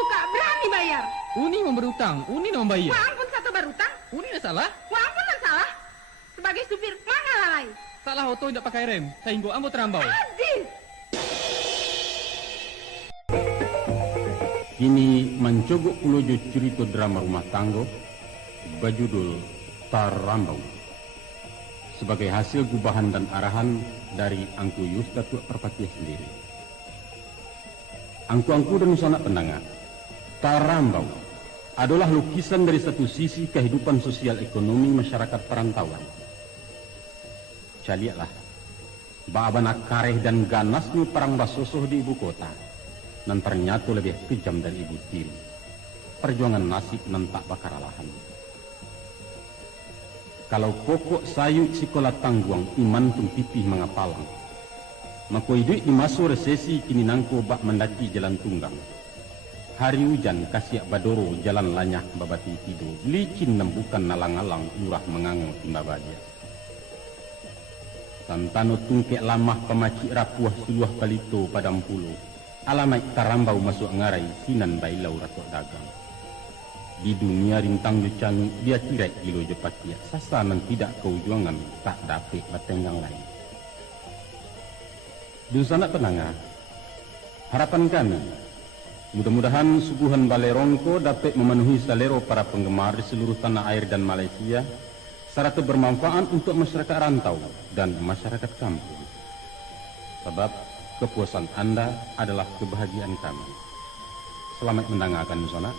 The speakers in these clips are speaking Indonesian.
buka, berani bayar. Uni mau berutang, Uni mau bayar. Wah ampun satu berutang. Uni nak salah? Wah ampun nak salah. Sebagai supir, mana lalai? Salah auto tidak pakai rem, sehingga ambo terambau. Adil. Kini mencogok kulojo cerita drama rumah tangga berjudul Tarambau sebagai hasil gubahan dan arahan dari Angku Yustatua Perpatiah sendiri. Angku-angku dan sanak pendengar, Tarambau adalah lukisan dari satu sisi kehidupan sosial ekonomi masyarakat perantauan. Lihatlah, bagaimana kareh dan ganasnya perang basosoh di ibu kota, dan ternyata lebih kejam dari ibu tiri. Perjuangan nasib nan tak bakaralahan. Kalau pokok sayu sikola tangguang iman tung pipih mengapalang. Maka hidup di masa resesi kini nangko bak mendaki jalan tunggang. Hari hujan kasiak badoro jalan lanyak babati tidur. Licin nembukan nalang-alang lurah mengango timba baja. Santano tungkek lamah pemacik rapuah suluah palito padam puluh. Alamai Tarambau masuk ngarai sinan bailau ratok dagang. Di dunia rintang ducangi dia tirai gilo jepatia. Sasanan tidak keujuangan tak dapat batenggang lain. Dusana pendengar, harapan kami mudah-mudahan suguhan Balerongko dapat memenuhi selera para penggemar di seluruh tanah air dan Malaysia, serta bermanfaat untuk masyarakat rantau dan masyarakat kampung. Sebab kepuasan Anda adalah kebahagiaan kami. Selamat mendengarkan Nusana.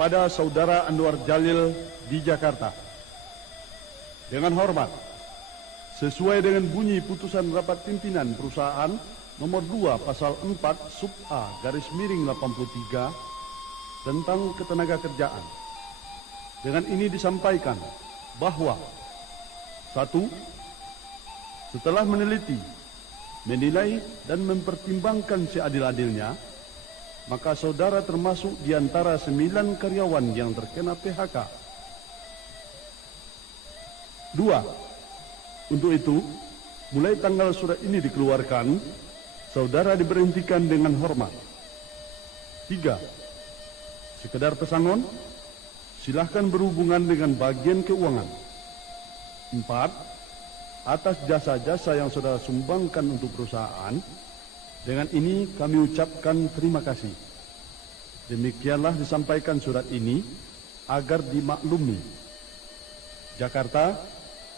Pada Saudara Anwar Jalil di Jakarta. Dengan hormat, sesuai dengan bunyi putusan rapat pimpinan perusahaan nomor 2 pasal 4 sub A garis miring 83 tentang ketenagakerjaan. Dengan ini disampaikan bahwa 1. Setelah meneliti, menilai dan mempertimbangkan seadil-adilnya, maka saudara termasuk di antara 9 karyawan yang terkena PHK. 2. Untuk itu, mulai tanggal surat ini dikeluarkan, saudara diberhentikan dengan hormat. 3. Sekedar pesangon, silahkan berhubungan dengan bagian keuangan. 4. Atas jasa-jasa yang saudara sumbangkan untuk perusahaan, dengan ini kami ucapkan terima kasih. Demikianlah disampaikan surat ini agar dimaklumi. Jakarta,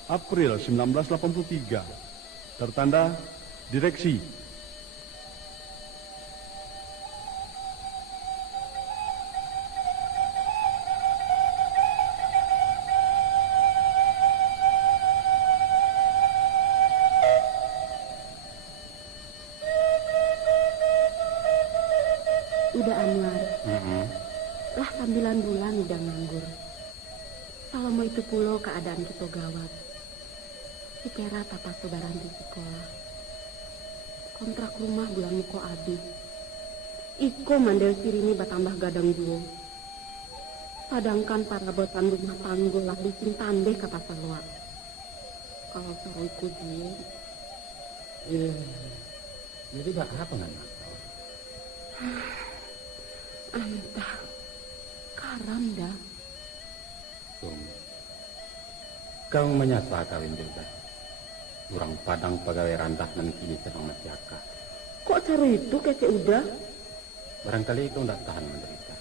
April 1983. Tertanda Direksi. Udah Anwar, lah 9 bulan udah nganggur. Kalau mau itu pulau keadaan kita gawat. Si Tera tapas lebaran di sekolah. Kontrak rumah bulan muko habis. Iko mandel sirini batambah gadang duo. Padangkan para bosan rumah tanggo lah disimpan deh ke pasar luar. Kalau suruh ikut dia. Jadi apa nggak? Entah, karam dah. Kau menyasa kawin juga. Orang Padang pegawai randah dan kini sedang matiaka. Kok cara itu kece udah? Barangkali kau tidak tahan menderita.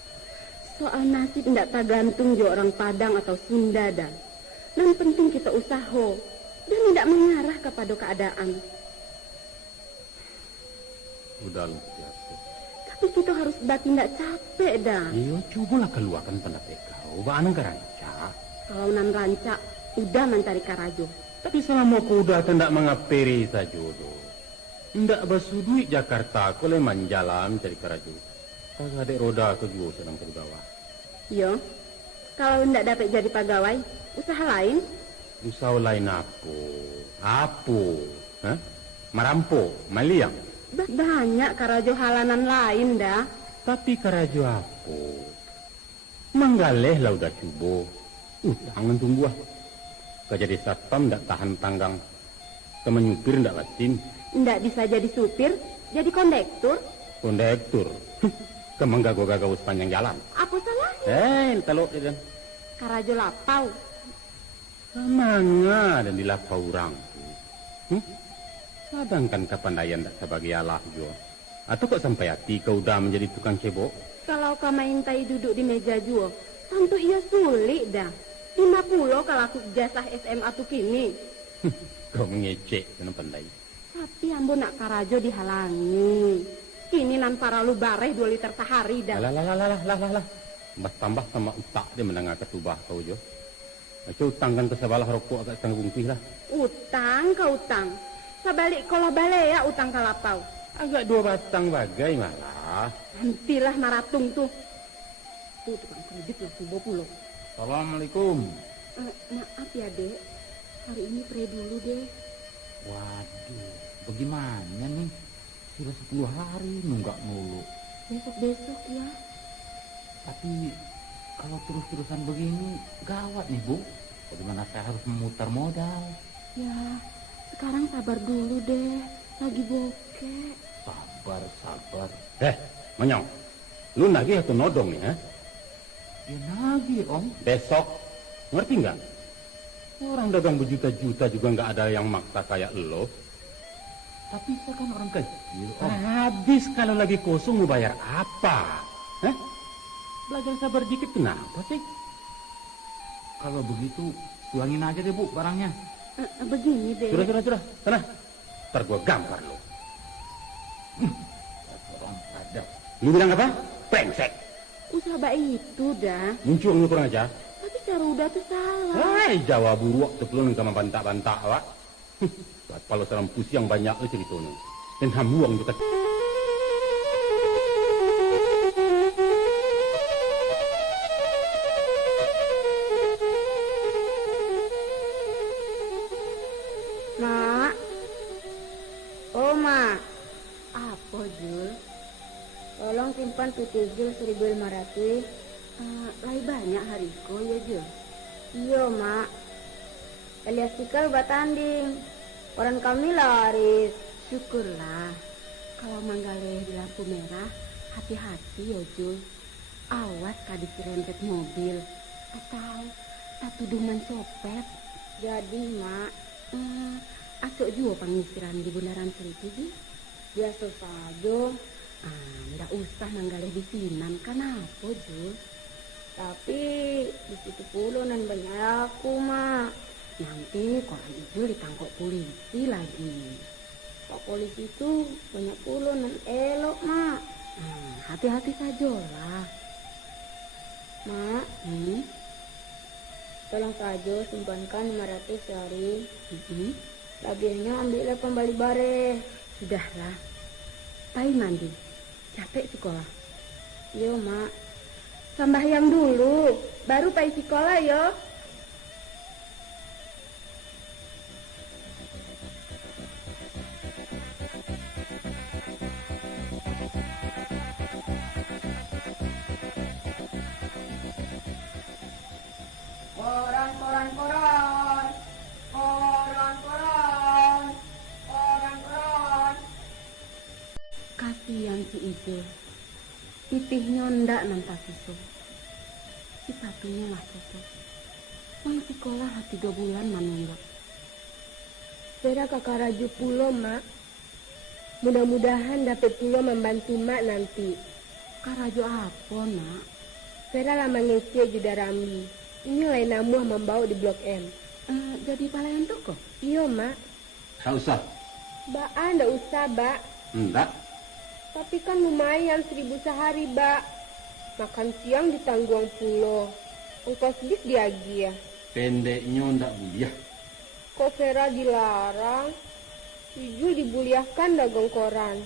Soal nasib tidak tak gantung jo orang Padang atau Sunda dah. Yang penting kita usaha dan tidak mengarah kepada keadaan. Udah lu siapa? Tapi kita harus bertindak capek dah. Iyo, cobalah keluarkan pendapat kau. Bahan keranca. Kalau nan rancak, udah mencari karajo. Tapi selama kau udah tidak mengaperi saja doh. Tidak basuh duit Jakarta, kau leman jalan cari karajo. Kagak ada roda ke juga sedang ke bawah. Yo, kalau tidak dapat jadi pegawai, usaha lain? Usaha lain apa? Apa? Hah? Marampo, maliang. Banyak karajo halanan lain dah. Tapi karajo apa? Menggaleh lah udah coba. Jangan tunggu ah. Kau jadi satpam ndak tahan tanggang. Kau menyupir ndak latin. Ndak bisa jadi supir, jadi kondektur. Kondektur. Kau menggago-gago sepanjang jalan. Apa salahnya? Teluk dan Karajo lapau. manga dan dilapa orang. Sedangkan kapandaian tak sebagai Allah jo. Atau kok sampai hati kau udah menjadi tukang cebok? Kalau kau main tai duduk di meja juo, tentu ia sulit dah. 50 kalau aku jasah SMA tu kini. Kau mengecek kena pandai. Tapi ambo nak karajo dihalangi. Kini nan para lu bareh 2 liter sehari dah. Lah. Tambah sama utak dia menengah ketubah kau jo. Macam utang kan kesabalah rokok agak tanggung lah. Utang ke utang. Sabalik kolah balik ya utang kalapau. Agak 2 batang bagai malah. Nantilah maratung tuh. Tuh tukang kredit lah 20. Assalamualaikum. Maaf ya dek. Hari ini pray dulu deh. Waduh, bagaimana nih? Sudah 10 hari nunggak mulu. Besok-besok ya. Tapi kalau terus-terusan begini gawat nih Bu. Bagaimana saya harus memutar modal? Ya, sekarang sabar dulu deh. Lagi bokeh. Sabar. Monyong. Lu nagih atau nodong ya? Ya nagih Om. Besok. Ngerti nggak? Orang dagang berjuta-juta juga nggak ada yang maksa kayak lo. Tapi saya kan orang kecil Om. Habis kalau lagi kosong mau bayar apa? Belajar sabar dikit kenapa sih? Kalau begitu pulangin aja deh Bu barangnya. Begini deh. Sudah. Sana. Ntar gua gampar lo. Orang ada. Lu bilang apa? Brengsek. Usaha baik itu dah. Muncul lu kurang aja. Tapi cara udah tuh salah. Hai, Jawa buruk tepelun sama bantak-bantak awak. Kalau seram pusi yang banyak lu ceritanya. Dan hamuang juga. Mak. Oh, Mak. Apa, Jul? Tolong simpan putih Jul 1.500. Lai banyak hariko ya, Jul? Iya, Mak. Elias Tikal batanding. Orang kami laris. Syukurlah. Kalau manggaleh di lampu merah, hati-hati ya, Jul. Awas kadi serempet mobil. Atau satu duman copet. Jadi, Mak, Asok juga pengisiran di bundaran Seribu, Jul. biasa saja. Nggak usah manggaleh di sinan, kenapa, Jul? Tapi di situ pula nan banyak aku, Mak. Nanti koran Ijul ditangkap polisi lagi. Pak polisi itu banyak pula nan elok, Mak. Hati-hati sajalah. Mak, tolong saja simpankan 500 sehari. Labihnya ambillah kembali bare. Sudahlah. Pai mandi. Capek sekolah. Yo, Mak. Sambahyang dulu, baru pai sekolah yo. Kasihan si Ijul. Titihnya ndak nanti susu. Sepatunya lah cocok. Mang sekolah 3 bulan manunggak. Saya kakak Raju pulo, Mak. Mudah-mudahan dapat pulo membantu Mak nanti. Karajo apa, Nak? Saya lama ngisi juda Ramli. Ini lain namuah membawa di Blok M. Jadi pelayan toko? Iya, Mak. Tak usah. Ba, ndak usah, Ba. Enggak. Tapi kan lumayan 1.000 sehari, Ba. Makan siang ditanggung pulo. Ongkos bis diagi ya. Pendeknya ndak buliah. Kok Vera dilarang? Ijul dibuliahkan dagang koran.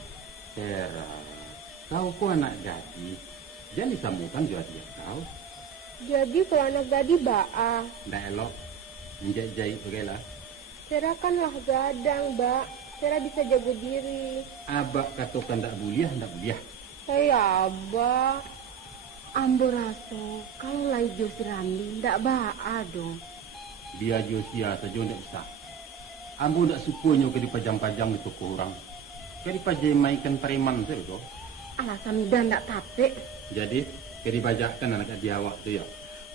Vera, kau kok anak jadi. Jangan disambungkan juga dia kau. Jadi kalau anak gadi Ba, Ndak elok. Menjahit begitulah. Vera kan lah gadang, Ba. Vera bisa jaga diri. Abak katakan ndak buliah. Saya Abah. Ambo raso, kalau lai jo si Ramli, ndak baa dong. Dia Josia saja ndak bisa. Ambo ndak sukunya ke dipajang-pajang di toko orang. Ke dipajamaikan preman saya tu. Alasan udah ndak tape. Jadi ke dibajakkan anak dia awak tu ya.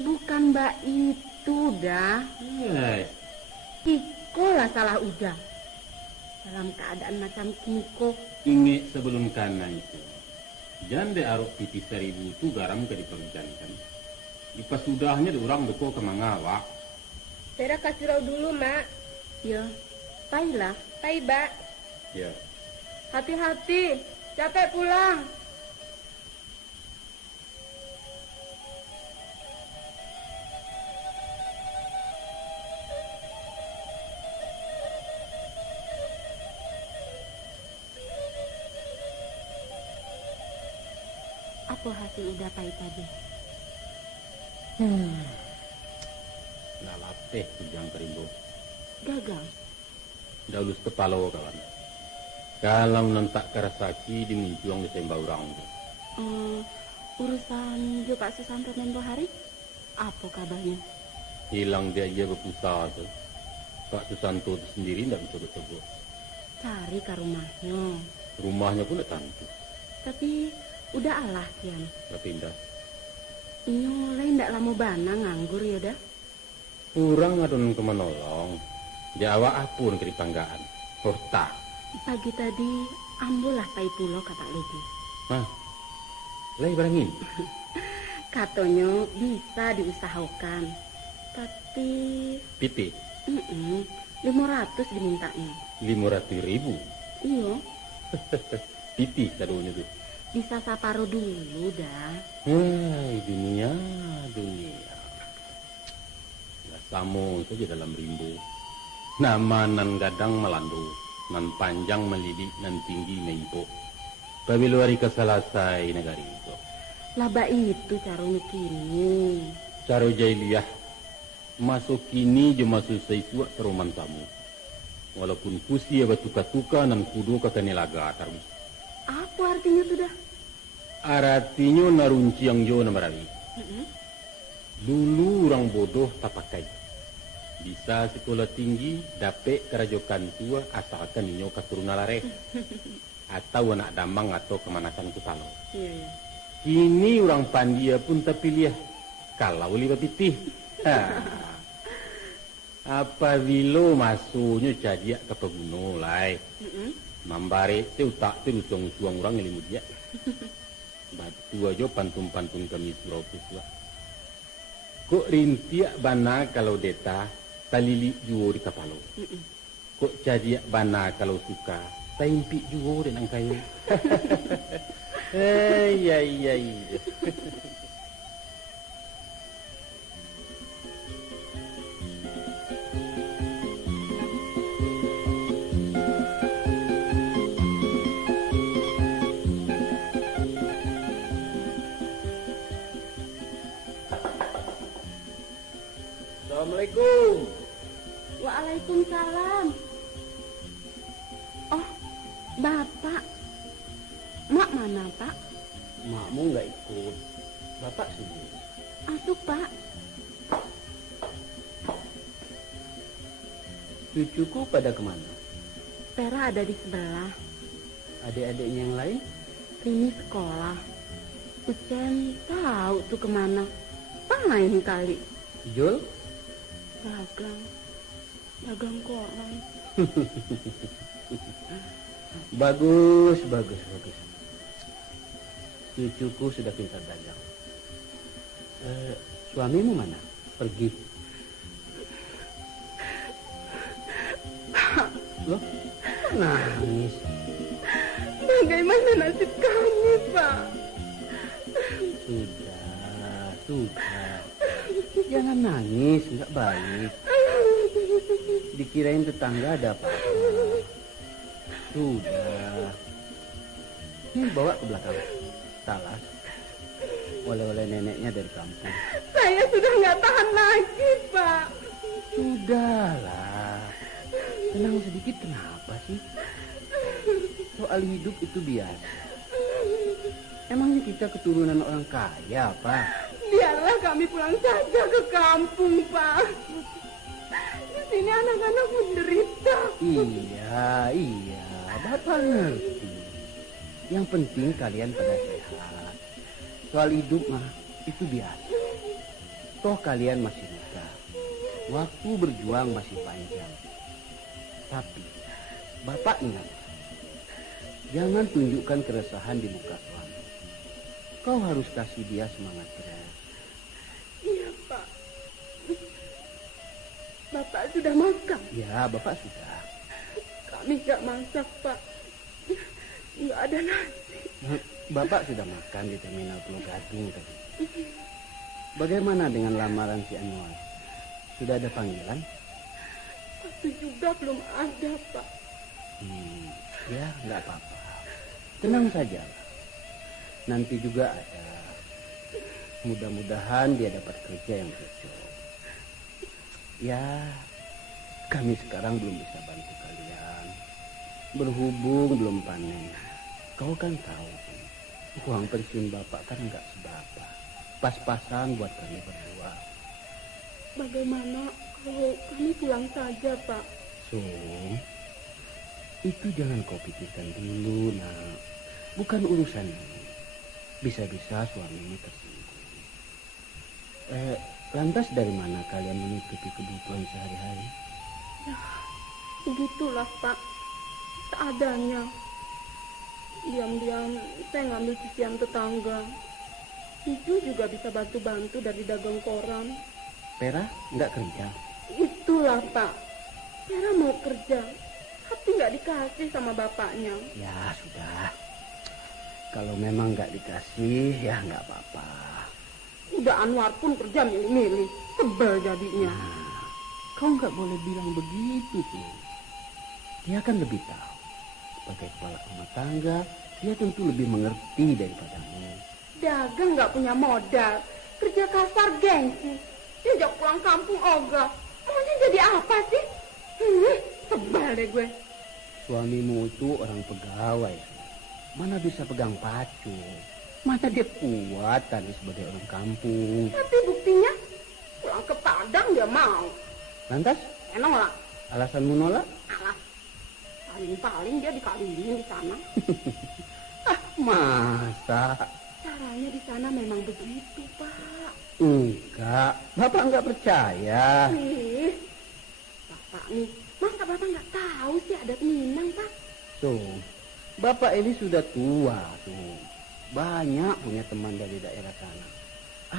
Bukan mbak itu dah. Kiko lah salah udah. Dalam keadaan macam Kiko. Ingat sebelum kana itu. Jande arok pipis 1000 itu garam ke diperjankan. Lepas sudahnya orang beko ke mangawak. Tera kasih rau dulu, Mak. Ya, baiklah. Baik, Mbak. Ya. Hati-hati. Capek pulang. Apa hasil udah pahit tadi? Nah latih kujang kerimbo. Gagal. Dah ulus kepala kawan. Kalau nantak kerasaki dimuncuang di sembah orang tu. Urusan Jo Pak Susanto tempo hari? Apa kabarnya? Hilang dia berpusat tu. Pak Susanto tu sendiri tidak bisa bertemu. Cari ke rumahnya. Rumahnya pun tak tentu. Tapi udah alah kian. Tak pindah. Inyo lain ndak lama bana nganggur ya dah. Kurang adon kemenolong. Dia awak apun ke dipanggaan. Horta. Pagi tadi ambulah pai pulau kata lagi. Hah? Lai barang ini? Katanya bisa diusahakan. Tapi... Piti? 500 dimintanya. 500.000? Iya. Piti kadonya tu. Bisa saparo dulu dah. Hei, dunia. Samo saja dalam rimbo. Nama nan gadang melandu, nan panjang melidik, nan tinggi meimpo. Babi luari kesalasai negari itu. Laba itu caranya kini. Caro jahiliyah. Masuk kini je masuk seisuak teruman tamu. Walaupun kusia batuka-tuka nan kudu kakanilaga tarus. Apa artinya tu dah? Artinya narunci yang jo namarawi. Dulu orang bodoh tak pakai. Bisa sekolah tinggi, dapat kerajokan tua asalkan inyo keturunan lareh. Atau anak damang atau kemanakan kutalo. Iya. Kini orang pandia pun terpilih. Kalau libat pitih. Apabila masuknya jadiak ke pegunung lai. Mambare tu tak tu suang orang yang limut dia. Batu aja pantun-pantun kami surau pislah. Kok rintiak bana kalau deta, talili juo di kapalo. Kok jadiak bana kalau suka, taimpi juo dengan kayu. Iya. Assalamualaikum. Waalaikumsalam. Oh, Bapak. Mak mana, Pak? Makmu nggak ikut. Bapak sendiri. Masuk, Pak. Cucuku pada kemana? Tera ada di sebelah. Adik-adiknya yang lain? Rini sekolah. Ucen tahu tuh kemana. Main kali. Jul? Dagang koran. Bagus. Cucuku sudah pintar dagang. Suamimu mana? Pergi. Loh? Nangis. Bagaimana nasib kami, Pak? Sudah. Jangan nangis, nggak baik. Dikirain tetangga ada apa-apa. Sudah. Ini bawa ke belakang. Talas. Oleh-oleh neneknya dari kampung. Saya sudah nggak tahan lagi, Pak. Sudahlah. Tenang sedikit kenapa sih? Soal hidup itu biasa. Emangnya kita keturunan orang kaya, Pak? Biarlah kami pulang saja ke kampung, Pak. Di sini anak-anak menderita. Iya, Bapak ngerti. Yang penting kalian pada sehat. Soal hidup mah itu biasa. Toh kalian masih muda. Waktu berjuang masih panjang. Tapi Bapak ingat, jangan tunjukkan keresahan di muka suami. Kau harus kasih dia semangat terus. Iya, Pak. Bapak sudah makan? Ya, Bapak sudah. Kami gak masak, Pak. Nggak ada nasi. Bapak sudah makan di terminal Pulau Gadung tadi. Bagaimana dengan lamaran si Anwar? Sudah ada panggilan? Itu juga belum ada, Pak. Ya, nggak apa-apa. Tenang saja. Nanti juga ada. Mudah-mudahan dia dapat kerja yang cocok. Ya, kami sekarang belum bisa bantu kalian. Berhubung belum panen. Kau kan tahu, uang pensiun Bapak kan nggak seberapa. Pas-pasan buat kami berdua. Bagaimana kalau kami pulang saja, Pak? Itu jangan kau pikirkan dulu, nak. Bukan urusan ini. Bisa-bisa suamimu tersinggung. Lantas dari mana kalian menutupi kebutuhan sehari-hari? Ya, begitulah, Pak. Seadanya. Diam-diam saya ngambil cucian tetangga. Ibu juga bisa bantu-bantu dari dagang koran. Pera nggak kerja? Itulah, Pak. Pera mau kerja, tapi nggak dikasih sama bapaknya. Ya sudah. Kalau memang nggak dikasih, ya nggak apa-apa. Udah Anwar pun kerja milih-milih. Sebel jadinya. Kau nggak boleh bilang begitu tuh. Dia kan lebih tahu. Sebagai kepala rumah tangga, dia tentu lebih mengerti daripadamu. Dagang nggak punya modal, kerja kasar gengsi. Diajak pulang kampung ogah. Maunya jadi apa sih? Sebel deh gue. Suamimu itu orang pegawai. Mana bisa pegang pacu? Masa dia kuat tadi sebagai orang kampung? Tapi buktinya pulang ke Padang dia mau. Lantas? Nolak. Alasanmu nolak? Alas. Paling-paling dia dikaliin di sana. Masa? Caranya di sana memang begitu, Pak. Enggak, Bapak enggak percaya. Bapak nih, masa Bapak nggak tahu sih adat Minang, Pak? Tuh, Bapak ini sudah tua tuh. Banyak punya teman dari daerah sana.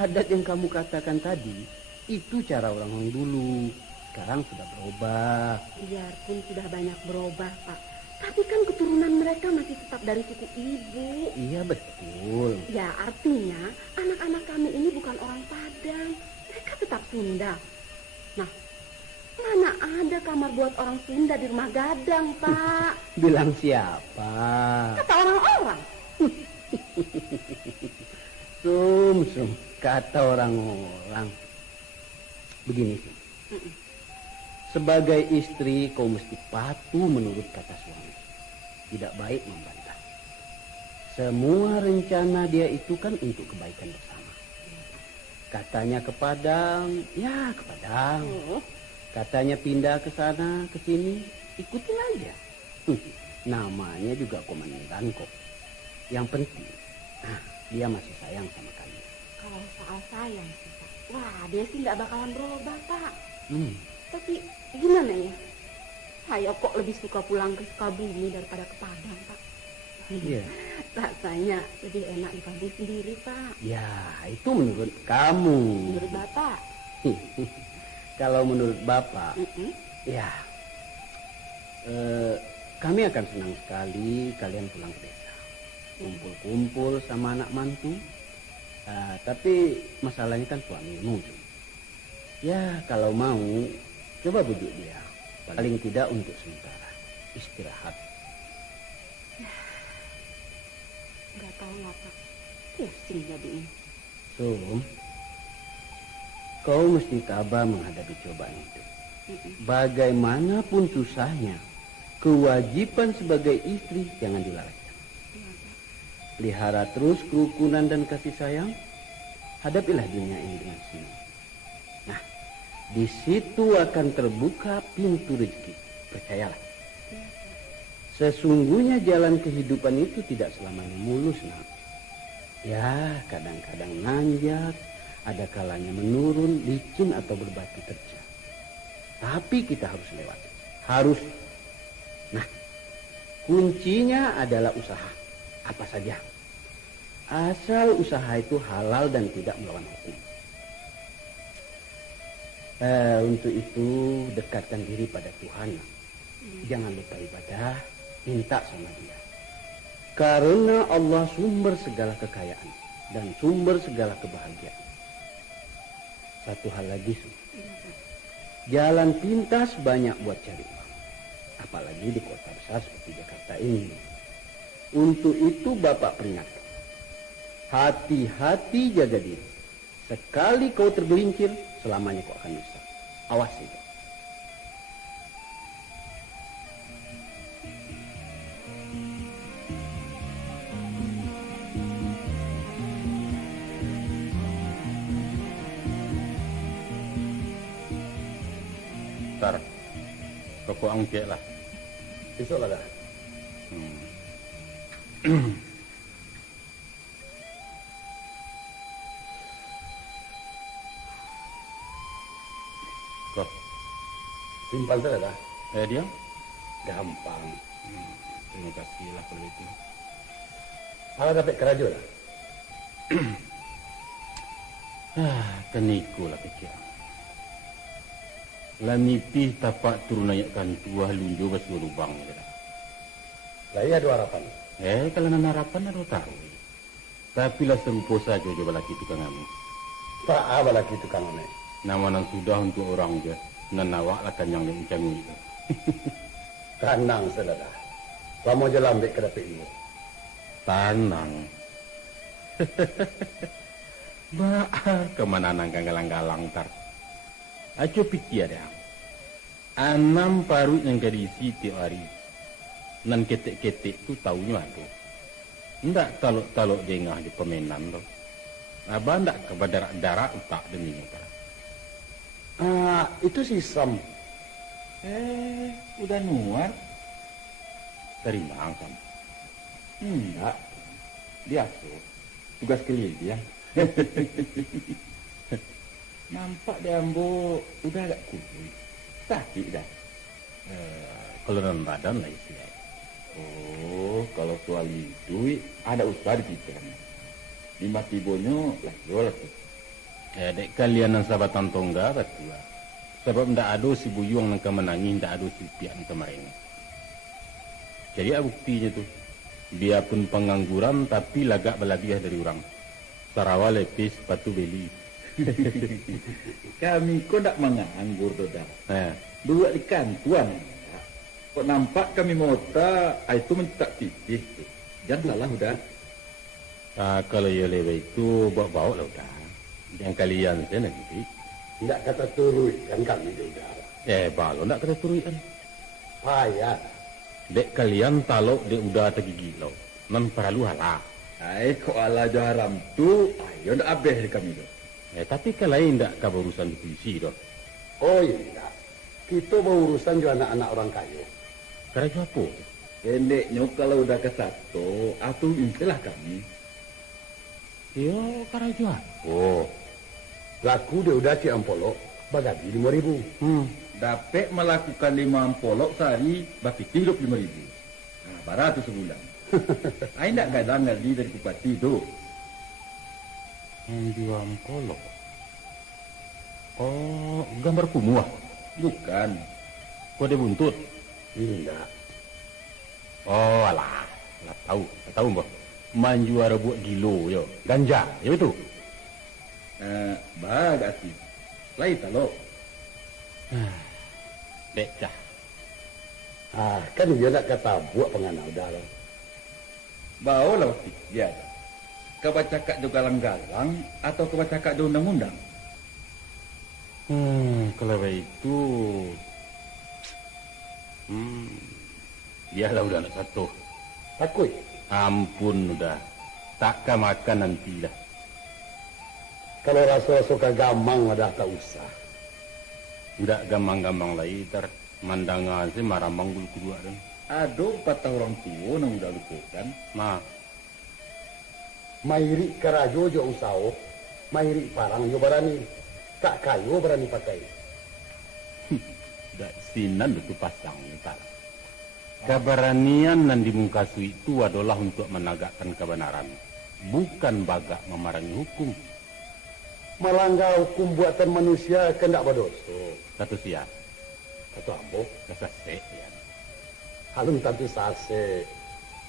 Adat yang kamu katakan tadi, itu cara orang dulu. Sekarang sudah berubah. Biarpun sudah banyak berubah, Pak. Tapi kan keturunan mereka masih tetap dari suku ibu. Iya, betul. Ya, artinya anak-anak kami ini bukan orang Padang. Mereka tetap Sunda. Nah, mana ada kamar buat orang Sunda di rumah gadang, Pak? Bilang siapa? Kata orang-orang. Sum, kata orang-orang. Begini sih. Sebagai istri kau mesti patuh menurut kata suami. Tidak baik membantah. Semua rencana dia itu kan untuk kebaikan bersama. Katanya ke Padang, ya ke Padang. Katanya pindah ke sana, ke sini, ikutin aja. Namanya juga komandan kok. Yang penting, dia masih sayang sama kalian. Kalau soal sayang sih, Pak. Wah, dia sih nggak bakalan berubah, Pak. Tapi gimana ya? Saya kok lebih suka pulang ke Sukabumi daripada ke Padang, Pak. Iya. Rasanya lebih enak di kampung sendiri, Pak. Ya, itu menurut kamu. Menurut Bapak? Kalau menurut Bapak, ya, kami akan senang sekali kalian pulang ke desa. Kumpul-kumpul sama anak mantu. Tapi masalahnya kan suamimu. Ya, kalau mau, coba bujuk dia. Paling tidak untuk sementara. Istirahat. Nggak tahu lah, Pak. Pusing jadinya. Kau mesti tabah menghadapi cobaan itu. Bagaimanapun susahnya, kewajiban sebagai istri jangan dilalaikan. pelihara terus kerukunan dan kasih sayang, hadapilah dunia ini dengan senang. Nah, di situ akan terbuka pintu rezeki. Percayalah. Sesungguhnya jalan kehidupan itu tidak selamanya mulus, nak. Ya, kadang-kadang nanjak, ada kalanya menurun, licin atau berbatu terjal. Tapi kita harus lewati. Harus. Nah, kuncinya adalah usaha. Apa saja. Asal usaha itu halal dan tidak melawan hukum. Untuk itu dekatkan diri pada Tuhan. Jangan lupa ibadah, minta sama Dia. Karena Allah sumber segala kekayaan dan sumber segala kebahagiaan. Satu hal lagi, jalan pintas banyak buat cari uang. Apalagi di kota besar seperti Jakarta ini. Untuk itu Bapak peringatkan. Hati-hati jaga diri. Sekali kau tergelincir, selamanya kau akan menyesal. Awas itu. Ntar, koko angkek lah. Besok lah dah. Kok? Simpan saja dah. Dia? Gampang. Terima kasih lah kalau itu. Ala dapat kerajo lah. Keniku lah kecil. Lamipih tapak turun naikkan tuah lunjo basuh lubang. Lah iya ada harapan. Kalau nana harapan ada tahu. Tapi lah serupa saja coba laki tukang kami. Tak apa lagi tukang kami. Nama nang sudah untuk orang je. Nanawak lah kan yang mencanggung itu. Tenang saudara. Lama je lambik ke dapat ini. Tanang. Kemana nang galang-galang tar. Aco pikir dah. Anam parut yang kedisi tiap hari. Nan ketek-ketek tu tahunya tu. Ndak talok-talok jengah di permainan tu. Abang ndak kepada darak tak demi muka. Itu si Sam. Udah nuar? Dari mana kamu? Enggak. Dia tuh tugas keliling. Nampak dia ambo udah agak kurus. Sakit dah. Kalau dalam badan lah isi. Oh, kalau soal duit ada usaha di kita. 5 tibonyo lah jual tu. Dek kalian yang sahabatan tongga betul. Sebab ndak ada si buyung yang kemenangi, ndak ada si pian kemarin. Jadi buktinya tu. Dia pun pengangguran tapi lagak berlabiah dari orang. Sarawak lepis patu beli. Kami kok tak menganggur dah. Dua ikan tuan. Kok nampak kami mota itu mentak tipis. Jangan salah udah. Kalau ya lewe itu bawa lah udah. Yang kalian saya nanti. Tidak kata turut kan kami juga. Balon tak kata turut kan. Payah. Dek kalian talok dek udah tergigit lo. Nan perlu halah. Kok ala haram tu, ayo ndak habis di kami tu. Tapi kalau lain tak kau urusan di polisi doh. Oh iya, kita berurusan juga anak-anak orang kaya. Kerja apa? Pendeknya kalau udah ke satu, atuh intilah kami. Yo, kerja apa? Laku dia udah Ciampolok, bagadi 5.000. Dapat melakukan 5 ampolok sehari, bagi hidup 5.000. Barat tu sebulan. Ain tak gadang ngali dari bupati tu. Yang jual kolok. Oh, gambar kumuah. Bukan. Kode buntut. Tidak. Oh, alah. Lah tahu mbak. Manjuara buat gilo yo. Ganja, ya betul. Bagat sih. Lain talok. Decah. Kan dia nak kata buat penganau dah lah. Bawa lah waktu dia. Kau cakap do galang-galang atau kau cakap do undang-undang? Kalau begitu, dia lah udah anak satu. Takut. Ampun udah. takkan makan nanti dah. Kalau rasa-rasa kagamang ada tak usah. Tidak gampang-gampang lagi ter mandangan sih marah manggul kedua dan. Aduh, patah orang tua yang udah lupakan. Ma, Mairi karajo jo usao, mairi parang yo barani. Tak kayo berani pakai. tidak sinan itu pasang tak. Keberanian yang dimungkasui itu adalah untuk menegakkan kebenaran, bukan bagak memarangi hukum. Melanggar hukum buatan manusia kendak berdosa. Satu siap, Kata ambo, kesasek ya. halum tantu sase.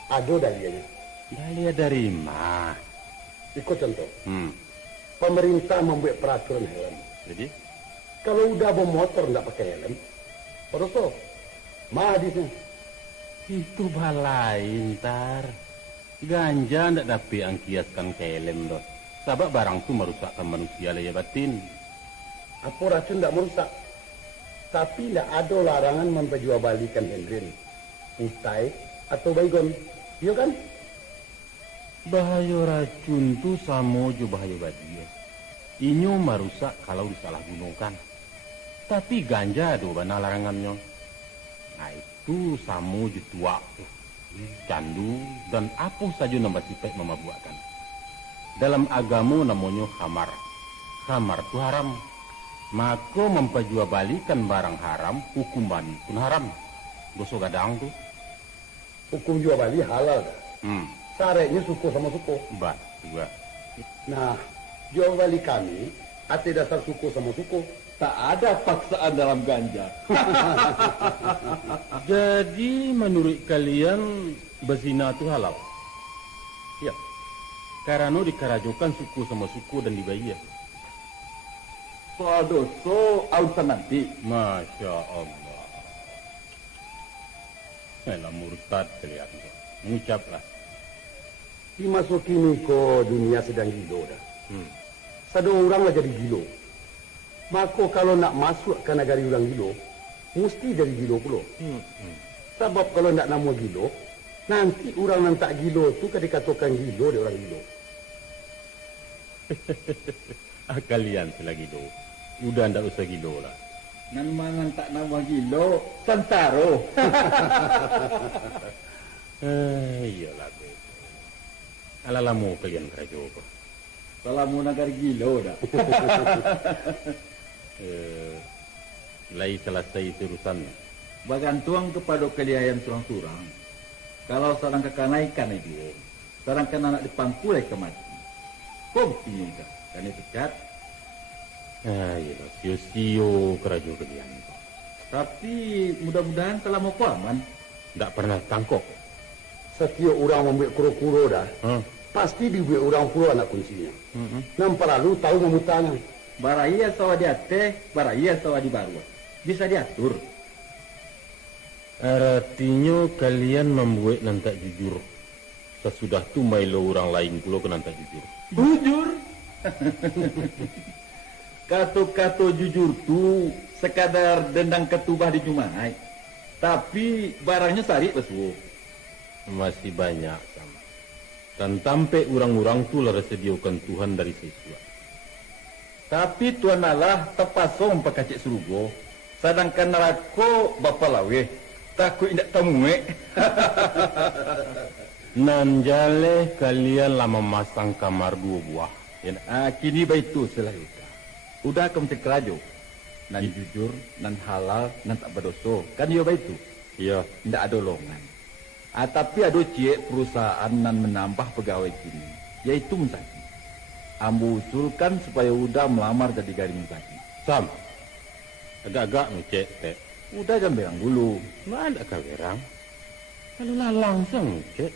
Ado dalianya. Dahlia dari mah. Ikut contoh. Hmm. Pemerintah membuat peraturan helm. Jadi, Kalau udah bawa motor nggak pakai helm, berdosa. Mah di sini. itu balai ntar. Ganja ndak dapat angkiaskan ke helm doh. Sabab barang tu merusakkan manusia lah ya batin. Apa racun tidak merusak. Tapi tidak ada larangan memperjualbalikan hendrin, utai atau baygon. Iya kan? Bahaya racun tu sama je bahaya badia. Inyo merusak kalau disalahgunakan. Tapi ganja ada mana larangannya. Nah itu sama je tua tu. Candu dan apa saja nama sifat memabukkan. Dalam agama namanya khamar. Khamar tu haram. Maka memperjualbalikan barang haram, hukuman pun haram. Dosa gadang tu. Hukum jual bali halal. Syaratnya suku sama suku. Bah, juga. Nah, jual bali kami atas dasar suku sama suku. Tak ada paksaan dalam ganja. Jadi menurut kalian berzina itu halal? Ya. Karena dikarajokan suku sama suku dan dibayar. Soal dosa, urusan nanti. Masya Allah. Elah murtad kelihatan. Mengucaplah. Dimasuki ni ko dunia sedang gilo dah. Satu orang lah jadi gilo. Maka kalau nak masuk ke negara orang gilo, mesti jadi gilo pula. Sebab kalau nak nama gilo, nanti orang yang tak gilo tu kan dikatakan gilo dia orang gilo. Kalian selagi gilo. Udah ndak usah gilo lah. Nan mangan tak nama gilo, santaro. Iyalah betul. Alalamu kalian kerajo apa? Salamu nagar gilo dah. Lai selesai urusan. Bagantuang kepada kalian surang-surang. Kalau sarang kekanaikan dia, sarang kena anak dipangkulai ke mati. Kau bingung kah? Kan itu pecat. Iyalah sio-sio kerajo kalian. Tapi mudah-mudahan telah mau aman. Ndak pernah tangkok. Setiap orang membuat kuro-kuro dah, pasti dibuat orang pula anak kuncinya. Nampak lalu tahu memutanya. Baraya sawa di ate, baraya sawa di baru. Bisa diatur. Artinya kalian membuat nantak jujur. Sesudah tu mailo orang lain pula ke nantak jujur. Jujur? Kata-kata jujur tu sekadar dendang ketubah di Jumai. Tapi barangnya sari besu. Masih banyak sama. Dan sampai orang-orang tu lah sediakan Tuhan dari siswa. Tapi Tuhan Allah terpasong pakacik surugo. Sedangkan neraka bapa lawe. Takut indak tamu Nanjale kalian lah memasang kamar 2 buah. Kini baitu selaluka. Udah kamu kerajo. Nan jujur, nan halal, nan tak berdosa. Kan yo baitu. Iya. Ndak ada longan. Tapi ada cik perusahaan nan menambah pegawai kini. Yaitu Musaki. Ambo usulkan supaya udah melamar jadi garing Musaki. Sam. Agak-agak ngecek teh. Udah jangan berang dulu. Mana kau berang? Kalau lah langsung ngecek.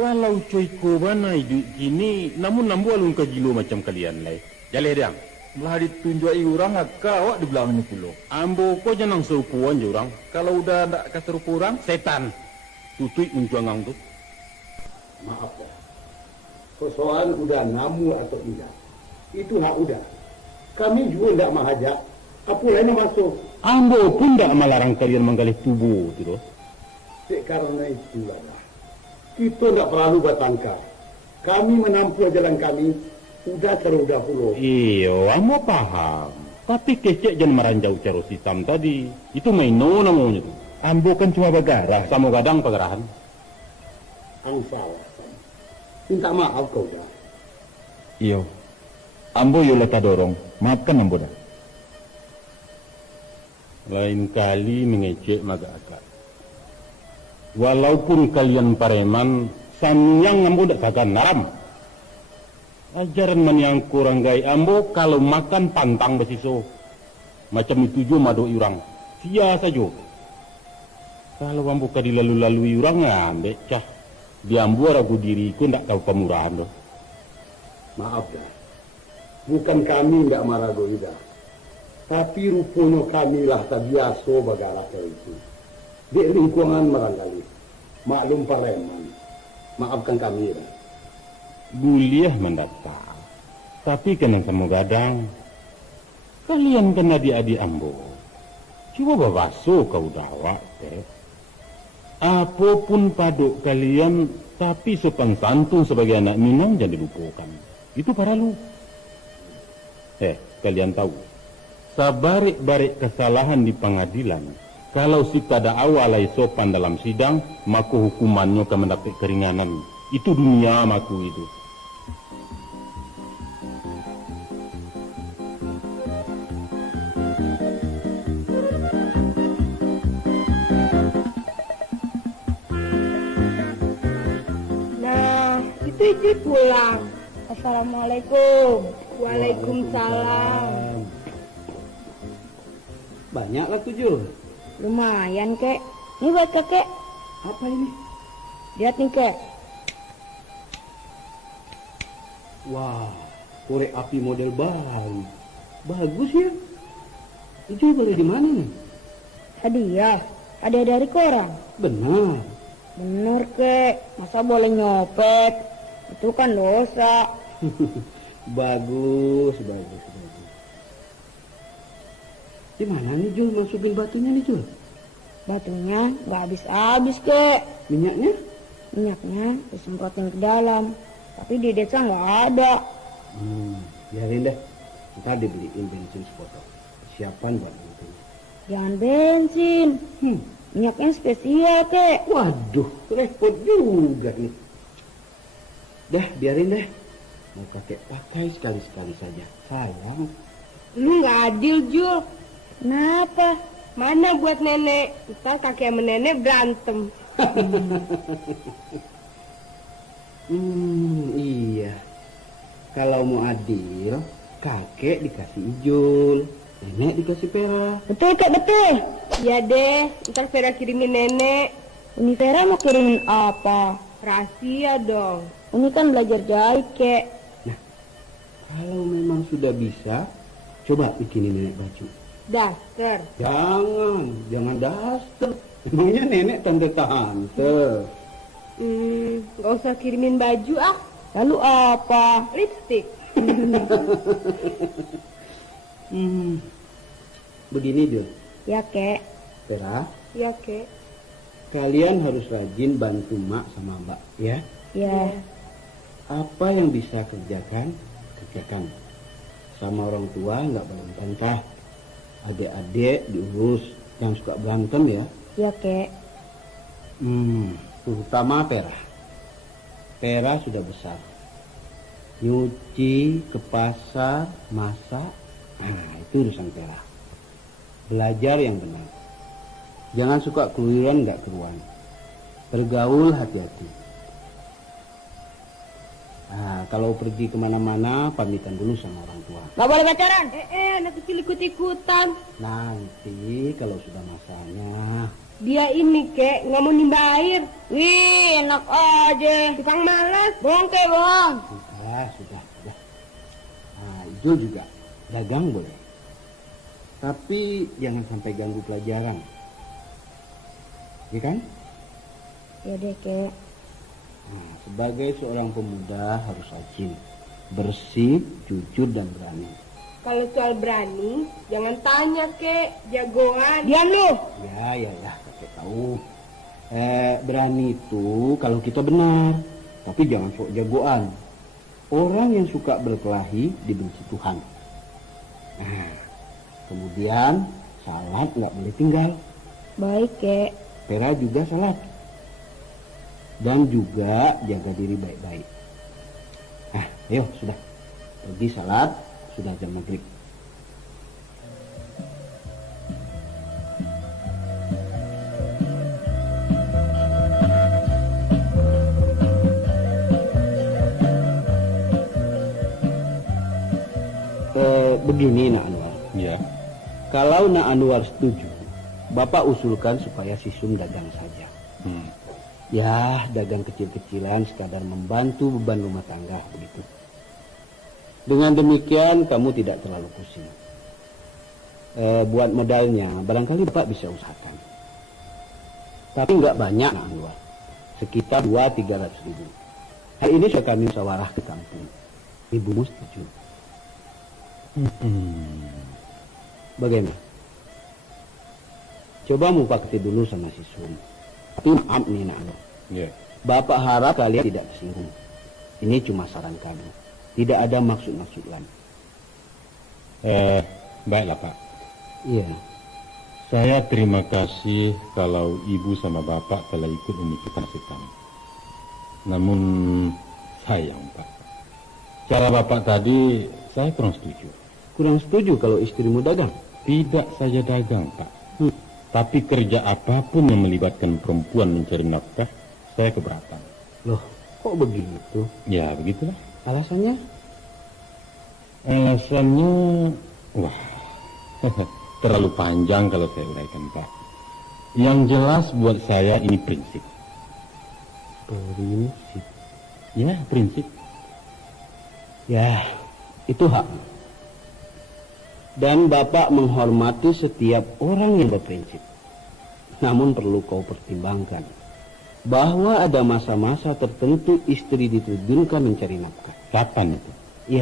Walau cuy kubana hidup kini, namun nambu alun kajilo macam kalian lai. Jaleh diam. Belah ditunjuki orang agak awak di belakangnya pulau. Ambo kau jangan serupuan je orang. Kalau udah ndak keserupu orang, Setan. Tutui unjuangang tu. Maaf ya. Persoalan udah namu atau tidak. Itu hak udah. Kami juga tidak menghajak. Apa lain masuk. Ambo pun tak melarang kalian menggalih tubuh tu. Karena itulah. Kita tidak perlu bertangkar. Kami menampung jalan kami udah terlalu dahulu. Iyo, amo paham. Tapi kecek jangan meranjau ceros hitam tadi. Itu maino namanya tuh. Ambo kan cuma bagara. Samo gadang pagarahan. Ang salah. Minta maaf kau dah. Iyo. Ambo yo leka dorong. Maafkan ambo dah. Lain kali mengecek maga-aga. Walaupun kalian pareman, samyang ambo dak kagak naram. Ajaran man yang kurang gay ambo kalau makan pantang besiso. Macam itu jo mado urang. Sia saja. Kalau ambo kadi lalu-lalu urang ngambek cah. Di ambo ragu diriku ndak tahu pemurahan doh. Maaf dah. Bukan kami ndak marah doida. Tapi rupanya kami lah tak biasa bagara itu. Di lingkungan merangkali. Maklum pareman. Maafkan kami dah. Guliah mendaftar. Tapi kena sama gadang. Kalian kena adik-adik ambo. Coba bawaso kau dakwah teh. Apapun paduk kalian, tapi sopan santun sebagai anak Minang jangan dilupakan. Itu para lu. Kalian tahu. Sabarik-barik kesalahan di pengadilan. Kalau si kada awalai sopan dalam sidang, maka hukumannya akan mendapat keringanan. Itu dunia maku itu. Nah, itu Iji pulang. Assalamualaikum. Waalaikumsalam. Banyaklah tujuh. Lumayan, Kek. Ini buat kakek. Apa ini? Lihat nih, Kek. Wah, korek api model baru. Bagus ya. Itu beli di mana nih? Hadiah. Hadiah dari korang. Benar. Bener, Kek. Masa boleh nyopet? Itu kan dosa. Bagus. Di mana nih Jul masukin batunya nih Jul? Batunya nggak habis-habis, Kek. Minyaknya? Minyaknya disemprotin ke dalam. Tapi di desa nggak ada. Biarin deh. Ntar dibeliin bensin sepotong. Siapan buat bensin. Jangan bensin. Minyaknya spesial, Kek. Waduh, repot juga nih. Dah, biarin deh. Mau kakek pakai sekali-sekali saja. Sayang. Lu nggak adil, Jul. Kenapa? Mana buat nenek? Ntar kakek sama nenek berantem. Iya. Kalau mau adil, kakek dikasih Ijul, nenek dikasih Vera. Betul, Kek, betul. Iya deh, ntar Vera kirimin nenek. Uni Vera mau kirimin apa? Rahasia dong. Uni kan belajar jahit, Kek. Nah, kalau memang sudah bisa, coba bikinin nenek baju. Daster. Jangan daster. Emangnya nenek tante-tante. Nggak usah kirimin baju ah. Lalu apa? Lipstick. Begini Jul. Ya, Kek. Vera. Ya, Kek. Kalian harus rajin bantu mak sama mbak, ya? Ya. Apa yang bisa kerjakan. Sama orang tua nggak boleh bantah. Adik-adik diurus, jangan suka berantem ya. Ya, Kek. Terutama Vera. Vera sudah besar. Nyuci, ke pasar, masak, itu urusan Vera. Belajar yang benar. Jangan suka keluyuran nggak keruan. Bergaul hati-hati. Kalau pergi kemana-mana, pamitan dulu sama orang tua. Nggak boleh pacaran. Anak kecil ikut-ikutan. Nanti kalau sudah masanya. Dia ini, Kek, nggak mau nimba air. Wih, enak aja. Tukang malas. Bohong, Kek, bohong. Sudah. Ijul juga. Dagang boleh. Tapi jangan sampai ganggu pelajaran. Iya kan? Ya deh, Kek. Sebagai seorang pemuda harus rajin, bersih, jujur, dan berani. Kalau soal berani, jangan tanya, Kek. Jagoan. Diam lu. Ya, kakek tahu. Berani itu kalau kita benar. Tapi jangan sok jagoan. Orang yang suka berkelahi dibenci Tuhan. Nah, kemudian salat nggak boleh tinggal. Baik, Kek. Vera juga salat. Dan juga jaga diri baik-baik. Nah, ayo sudah. Pergi salat, sudah jam maghrib. Begini Nak Anwar. Ya. Kalau Nak Anwar setuju, Bapak usulkan supaya si Sum dagang saja. Ya, dagang kecil-kecilan sekadar membantu beban rumah tangga begitu. Dengan demikian kamu tidak terlalu pusing. Buat modalnya barangkali Bapak bisa usahakan. Tapi nggak banyak Nak Anwar. Sekitar 200-300 ribu. Hari ini sudah kami musyawarah ke kampung. Ibumu setuju. Bagaimana? Coba mufakti dulu sama si Sum. Tapi maaf nih Nak Anwar. Ya. Bapak harap kalian tidak tersinggung. Ini cuma saran kami. Tidak ada maksud-maksud lain. Baiklah Pak. Iya. Saya terima kasih kalau Ibu sama Bapak telah ikut memikirkan kami. Namun sayang Pak. Cara Bapak tadi saya kurang setuju. Kurang setuju kalau istrimu dagang? Tidak saja dagang Pak. Tapi kerja apapun yang melibatkan perempuan mencari nafkah, saya keberatan. Loh, kok begitu? Ya, begitulah. Alasannya? Alasannya, wah, terlalu panjang kalau saya uraikan Pak. Yang jelas buat saya ini prinsip. Prinsip? Ya, prinsip. Ya, itu hak. Dan Bapak menghormati setiap orang yang berprinsip. Namun perlu kau pertimbangkan bahwa ada masa-masa tertentu istri diterjunkan mencari nafkah. Kapan itu?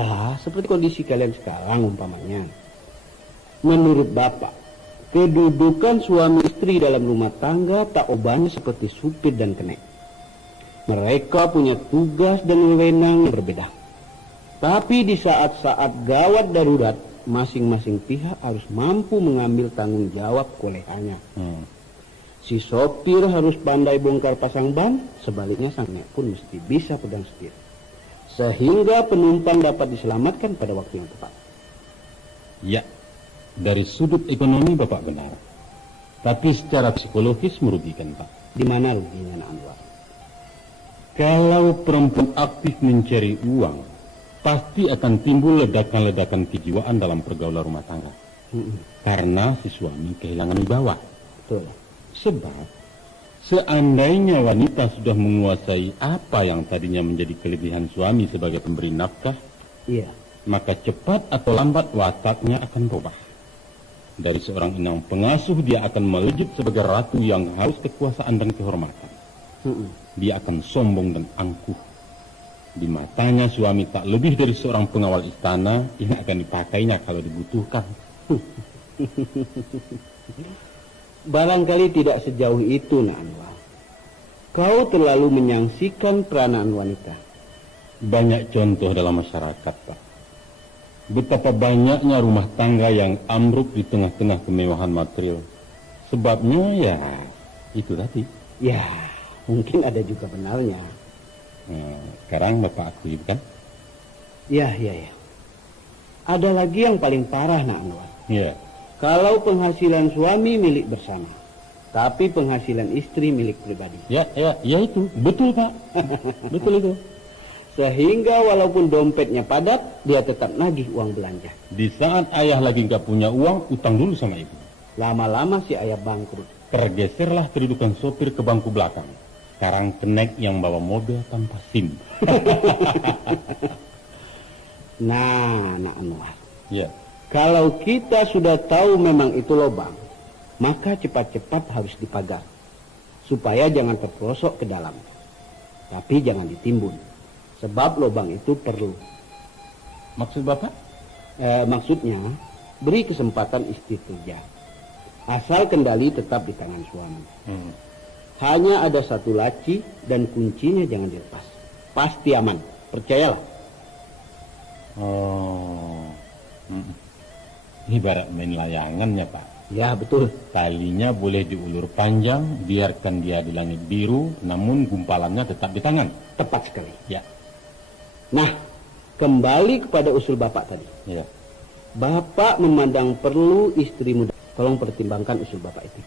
Ya, seperti kondisi kalian sekarang umpamanya. Menurut Bapak, kedudukan suami istri dalam rumah tangga tak ubahnya seperti supir dan kenek. Mereka punya tugas dan wewenang yang berbeda. Tapi di saat-saat gawat darurat, masing-masing pihak harus mampu mengambil tanggung jawab kolehannya. Si sopir harus pandai bongkar pasang ban, sebaliknya sang nek pun mesti bisa pegang setir. Sehingga penumpang dapat diselamatkan pada waktu yang tepat. Ya, dari sudut ekonomi Bapak benar. Tapi secara psikologis merugikan Pak. Di mana ruginya Nak Anwar? Kalau perempuan aktif mencari uang, pasti akan timbul ledakan-ledakan kejiwaan dalam pergaulan rumah tangga. Karena si suami kehilangan wibawa. Betul. Sebab seandainya wanita sudah menguasai apa yang tadinya menjadi kelebihan suami sebagai pemberi nafkah, iya, maka cepat atau lambat wataknya akan berubah. Dari seorang inang pengasuh dia akan melejit sebagai ratu yang haus kekuasaan dan kehormatan. Dia akan sombong dan angkuh. Di matanya suami tak lebih dari seorang pengawal istana yang akan dipakainya kalau dibutuhkan. Barangkali tidak sejauh itu Nak Anwar. Kau terlalu menyaksikan peranan wanita. Banyak contoh dalam masyarakat Pak. Betapa banyaknya rumah tangga yang ambruk di tengah-tengah kemewahan material. Sebabnya ya itu tadi. Ya, mungkin ada juga benarnya. Sekarang Bapak akui kan? Ya. Ada lagi yang paling parah Nak Anwar. Ya. Kalau penghasilan suami milik bersama, tapi penghasilan istri milik pribadi. Ya itu. Betul Pak. Betul itu. Sehingga walaupun dompetnya padat, dia tetap nagih uang belanja. Di saat ayah lagi nggak punya uang, utang dulu sama ibu. Lama-lama si ayah bangkrut. Tergeserlah kedudukan sopir ke bangku belakang. Sekarang kenek yang bawa mobil tanpa SIM. Nah, Nak Anwar. Ya. Kalau kita sudah tahu memang itu lubang, maka cepat-cepat harus dipagar. Supaya jangan terperosok ke dalam. Tapi jangan ditimbun. Sebab lubang itu perlu. Maksud Bapak? Maksudnya, beri kesempatan istri kerja. Asal kendali tetap di tangan suami. Hanya ada satu laci dan kuncinya jangan dilepas. pasti aman. Percayalah. Oh, ibarat main layangan ya Pak. Ya betul. Talinya boleh diulur panjang, biarkan dia di langit biru, namun gumpalannya tetap di tangan. Tepat sekali. Ya. Nah, kembali kepada usul Bapak tadi. Ya. Bapak memandang perlu istri muda. Tolong pertimbangkan usul Bapak itu.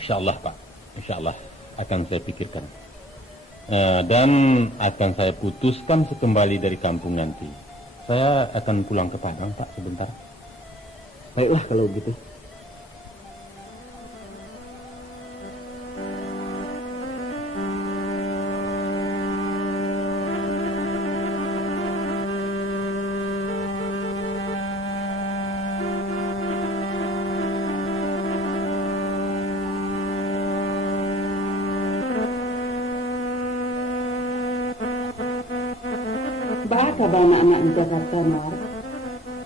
Insya Allah Pak, insya Allah akan saya pikirkan. Dan akan saya putuskan sekembali dari kampung nanti. Saya akan pulang ke Padang Pak sebentar. Baiklah kalau begitu. Bagaimana anak-anak di Jakarta, Mar?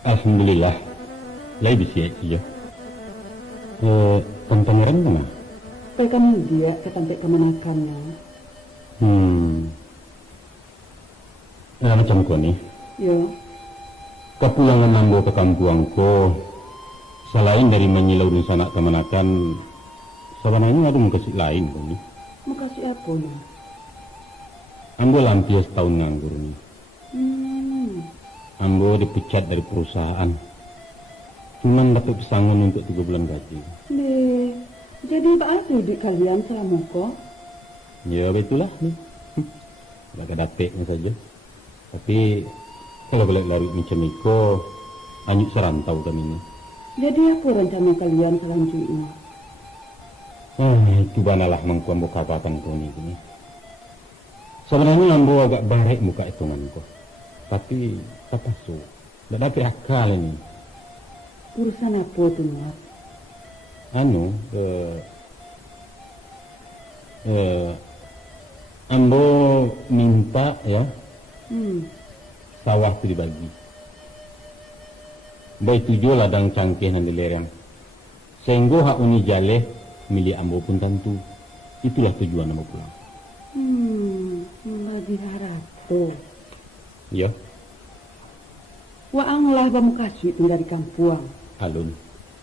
Alhamdulillah. Lai bisa ya. Tentang orang mana? Pekan dia ke tempat kemanakannya. Macam kau ni. Yo. Kepulangan ambo ke kampungku, selain dari menyilau urusan anak kemanakan, sebenarnya ada mukasih lain kau ni. Makasih apa nih? Ambo lampias tahun nganggur ni. Ambo dipecat dari perusahaan. Cuman dapat pesangon untuk 3 bulan gaji. Jadi apa duit kalian selama kok? Ya betul lah nih. Gak dapat saja. Tapi kalau balik lari macam itu, anyuk serantau kami ni. Jadi apa rencana kalian selanjutnya? Itu banalah mangku ambo kapakan kau ni. Sebenarnya ambo agak baik muka hitunganku. Tapi apa so? Tak dapat akal ni. Urusan apa tu, Mak? Ambo minta ya, sawah tu dibagi. Baik tujuh ladang cangkih nan di lereng. Sehingga hak uni jaleh milik ambo pun tentu. Itulah tujuan ambo pulang. Lagi harap tu. Ya. Waang lah bamu kasih tinggal di kampung. Alun.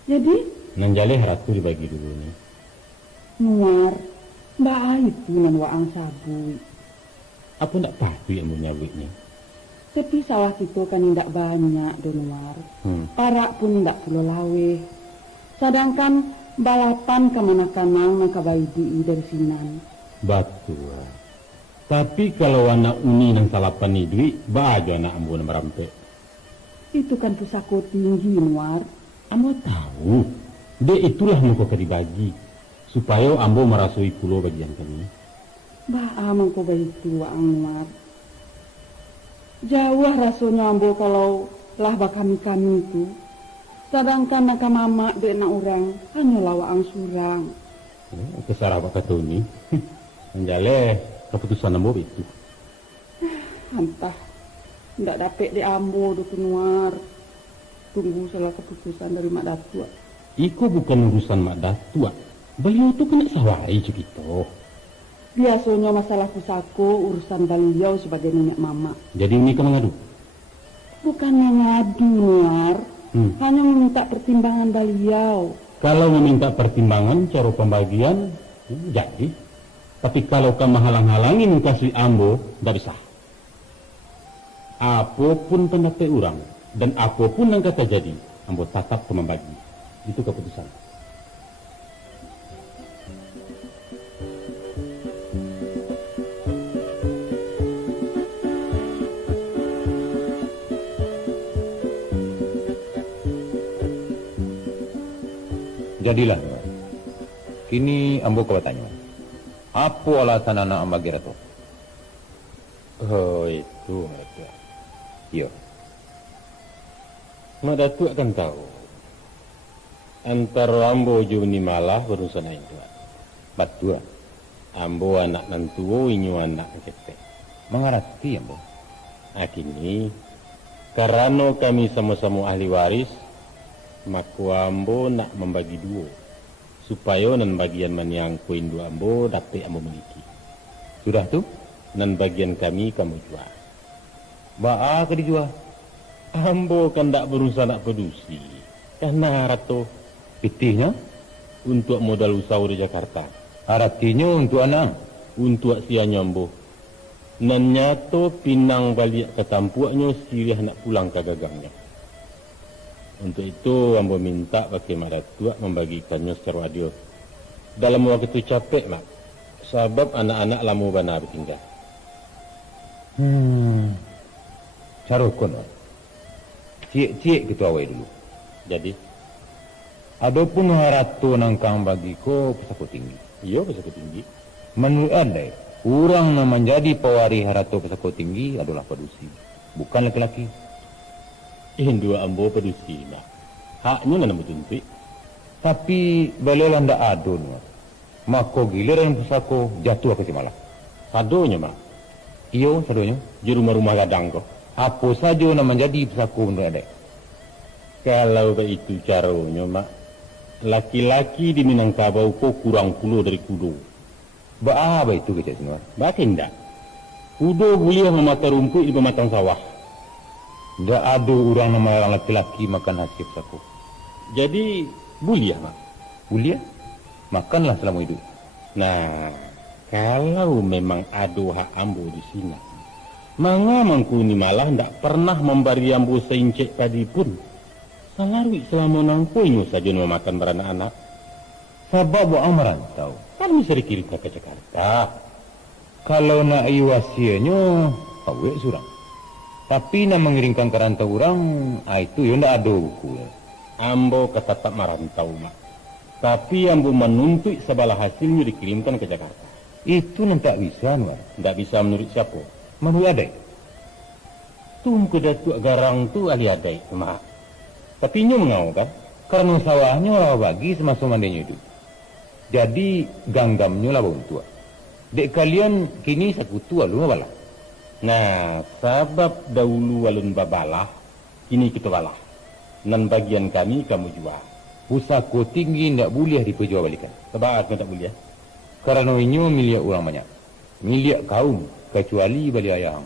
Jadi? Nan jaleh harap tu dibagi dulu ni. Nuar, mbak itu nan waang sabui. Apa ndak patu yang mau nyawik ni? Tapi sawah itu kan tidak banyak, Donuar. Parak pun tidak perlu lawe. Sedangkan balapan kemana-kanang nak kabai dari sinan. Betul. Tapi kalau anak uni nang salapan ni duit, baju anak ambo nak merampe. Itu kan pusako tinggi, Nuar. Ambo tahu. Dek itulah muka dibagi. Supaya ambo merasui pulau bagian kami. Amang ko ba itu, Waang Nuar? Jauh rasanya ambo kalau lah kami itu. Sedangkan nak mama dek nak orang hanyalah Waang surang. Kesarah pak kata ni. Menjale keputusan ambo itu. Entah. Tidak dapat di ambo duk Nuar. Tunggu salah keputusan dari Mak Datua. Iko bukan urusan Mak Datua. Beliau tu kena sawai cerita. Biasanya masalah pusako urusan beliau sebagai nenek mama. Jadi ini kan mengadu? Bukan mengadu, Nuar. Hanya meminta pertimbangan beliau. Kalau meminta pertimbangan cara pembagian, jadi. Tapi kalau kamu halang-halangin kasih ambo, tidak bisa. Apapun pendapat orang dan apapun yang kata jadi, ambo tetap membagi. Itu keputusan. Jadilah, kini ambo kau tanya, apa alasan anak ambagi ratu? Oh itu ada. Iya. Mak Datuk akan tahu. Antara ambo juni malah berurusan itu. Betul. Ambo anak nantuo inyu anak kete. Mengerti ambo. Kini karena kami sama-sama ahli waris, maka ambo nak membagi dua supaya nan bagian man yang koin dua ambo dapat ambo miliki. Sudah tu? nan bagian kami kamu jual. Ba'a ke dijual? Ambo kan tak berusaha nak produksi. Karena Ratu Pitihnya? untuk modal usaha di Jakarta. Artinya untuk anak? Untuk sianya ambo. Nan nyato pinang balik ke tampuaknya sirih nak pulang ke gagangnya. Untuk itu ambo minta pakai Mak Datuk membagikannya secara adil. Dalam waktu capek mak. Sebab anak-anak lamu bana bertinggal. Carukun. Cik-cik gitu awal dulu. Jadi, adapun haratu nangkang bagi ko pesako tinggi. iya pesako tinggi. Menurut anda, orang yang menjadi pewari haratu pesako tinggi adalah padusi, bukan laki-laki. Dua ambo produksi mak. Haknya nak bertuntuk. Tapi beliau ndak adun. Mako giliran pesako jatuh ke malah. Sadonya mak. Iyo sadonya. Di rumah-rumah gadang kok. Apa saja yang menjadi pesako menurut anda? Kalau begitu caranya mak. Laki-laki di Minangkabau kok kurang puluh dari kudo. Apa itu kecil semua? Bahkan tak. Kudo boleh memata rumput di pematang sawah. Ndak ada orang nama orang laki-laki makan hasil pesako. Jadi boleh mak. Boleh? Makanlah selama hidup. Nah, kalau memang ada hak ambo di sini, manga mangkuni malah ndak pernah memberi ambo seincek padi pun. Salarwi selama nangkuinyo saja memakan beranak-anak. Sebab buang merantau. Kan bisa dikirim ke Jakarta. Kalau nak iwasianya, awak surang. Tapi nak mengirimkan ke rantau orang, itu ya ndak ada buku. Ambo ketatap merantau mak. Tapi ambo menuntut sebalah hasilnya dikirimkan ke Jakarta. Itu nanti bisa, Nuar. Ndak bisa menurut siapa? Menurut adai. Tunggu datuk garang tu ahli adai mak. Tapi nyo mengau kan? Karena sawahnya orang bagi semasa mandainya hidup. Jadi ganggamnya lah bawang tua. Dek kalian kini sakutu alun balah. Nah, sebab dahulu alun babalah, kini kita balah. Nan bagian kami kamu jual. Pusako tinggi tidak boleh diperjualbelikan. Sebab tak boleh. Karena ini milik orang banyak. Milik kaum, kecuali balik ayah.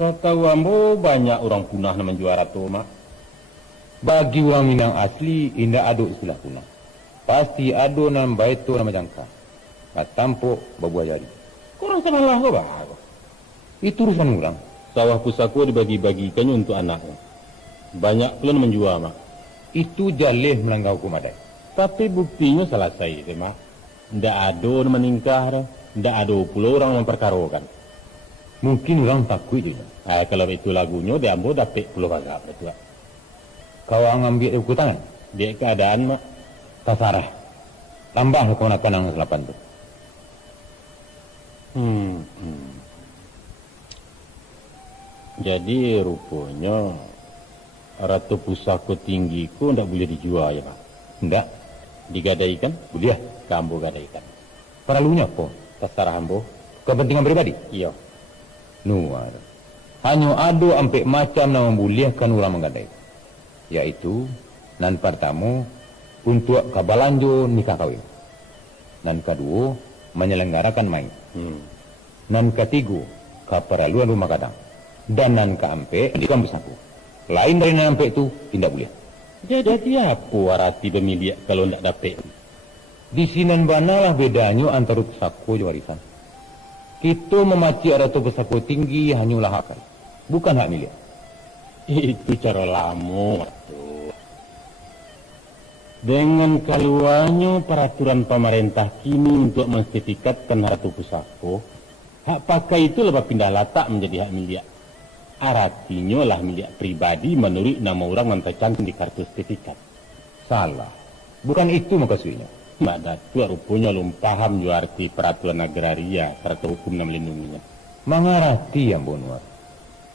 Setahu ambo banyak orang punah nak menjual ratu mak. Bagi orang Minang asli, indah ada istilah punah. Pasti ada nama baik tu nama jangka. Tampuk berbuah jari. Korang salah kau bah. Itu urusan orang. Sawah pusako dibagi-bagikannya untuk anaknya. Banyak pula menjual mak. Itu jalih melanggar hukum adat. Tapi buktinya selesai mak. Ndak ada meningkah, ndak ada pula orang memperkarokan. Mungkin orang takut juga. Kalau itu lagunya, dia ambo dapat puluh bagap betul. Kau ambil buku tangan? Dia keadaan mak. Tasarah. Tambah keponakan yang selapan tu. Jadi rupanya ratu pusako tinggi ku ndak boleh dijual ya pak? Ndak. Digadaikan? Boleh. Kambo gadaikan. Perlunya apa? Terserah ambo. Kepentingan pribadi? Iya. Nuar. Hanya ada ampe macam yang membolehkan orang menggadai. Yaitu, nan pertama, untuk kabalanjo nikah kawin. Nan kedua, menyelenggarakan main. Nan ketiga, keperluan rumah gadang. Dan nan keempat, di kampus aku. Lain dari nan ampe itu, tidak boleh. Jadi apa arti pemilik kalau tidak dapat? Di sini banalah bedanya antara pesako dan warisan. Kita memaci atau pesako tinggi hanyalah hak, bukan hak milik. Itu cara lama. Dengan keluarnya peraturan pemerintah kini untuk mensertifikatkan ratu pusako, hak pakai itu lepas pindah latak menjadi hak milik. Artinya lah milik pribadi menurut nama orang yang tercantum di kartu sertifikat. Salah. Bukan itu maksudnya. Mak Datuk rupanya belum paham juga arti peraturan agraria serta hukum yang melindunginya. Mengarti yang bonuar.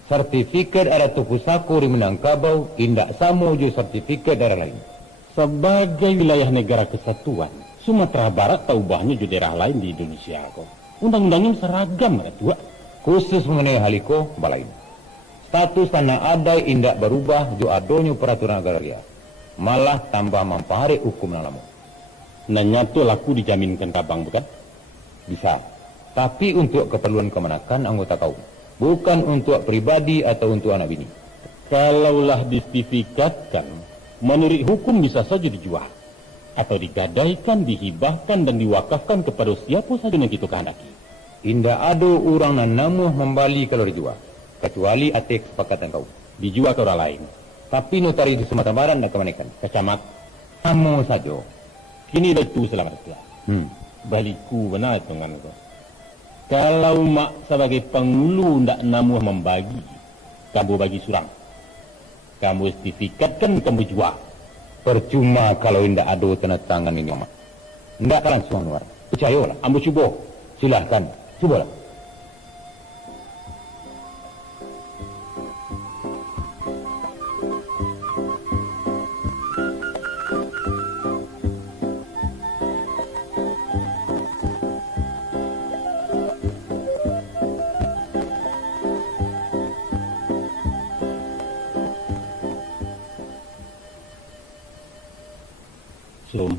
Sertifikat ratu pusako di Minangkabau tidak sama juga sertifikat daerah lain. Sebagai wilayah negara kesatuan, Sumatera Barat tak ubahnya juga daerah lain di Indonesia kok. Undang-undangnya seragam Datuk. Khusus mengenai hal itu, balain. Status tanah adai indak berubah jo adonyo peraturan agraria. Malah tambah mempengaruhi hukum yang lama. Nanya tu laku dijaminkan kabang bukan? Bisa. Tapi untuk keperluan kemenakan anggota kaum, bukan untuk pribadi atau untuk anak bini. Kalaulah disertifikatkan, menurut hukum bisa saja dijual, atau digadaikan, dihibahkan dan diwakafkan kepada siapa saja yang kita kehendaki. Indah ada orang nan namuh membali kalau dijual, kecuali atik kesepakatan kaum. Dijual ke orang lain. Tapi notari di Sumatera Barat nak kemenakan. Kecamat. Kamu saja. Kini dah tu selamat dia. Baliku benar dengan itu. Kalau mak sebagai pengulu ndak namuh membagi, kamu bagi surang. Kamu sertifikatkan, kamu jual. Percuma kalau indah ada tanda tangan ini, mak. Ndak langsung luar. Percayalah. Ambo cuba. Silahkan. Cubalah. Som,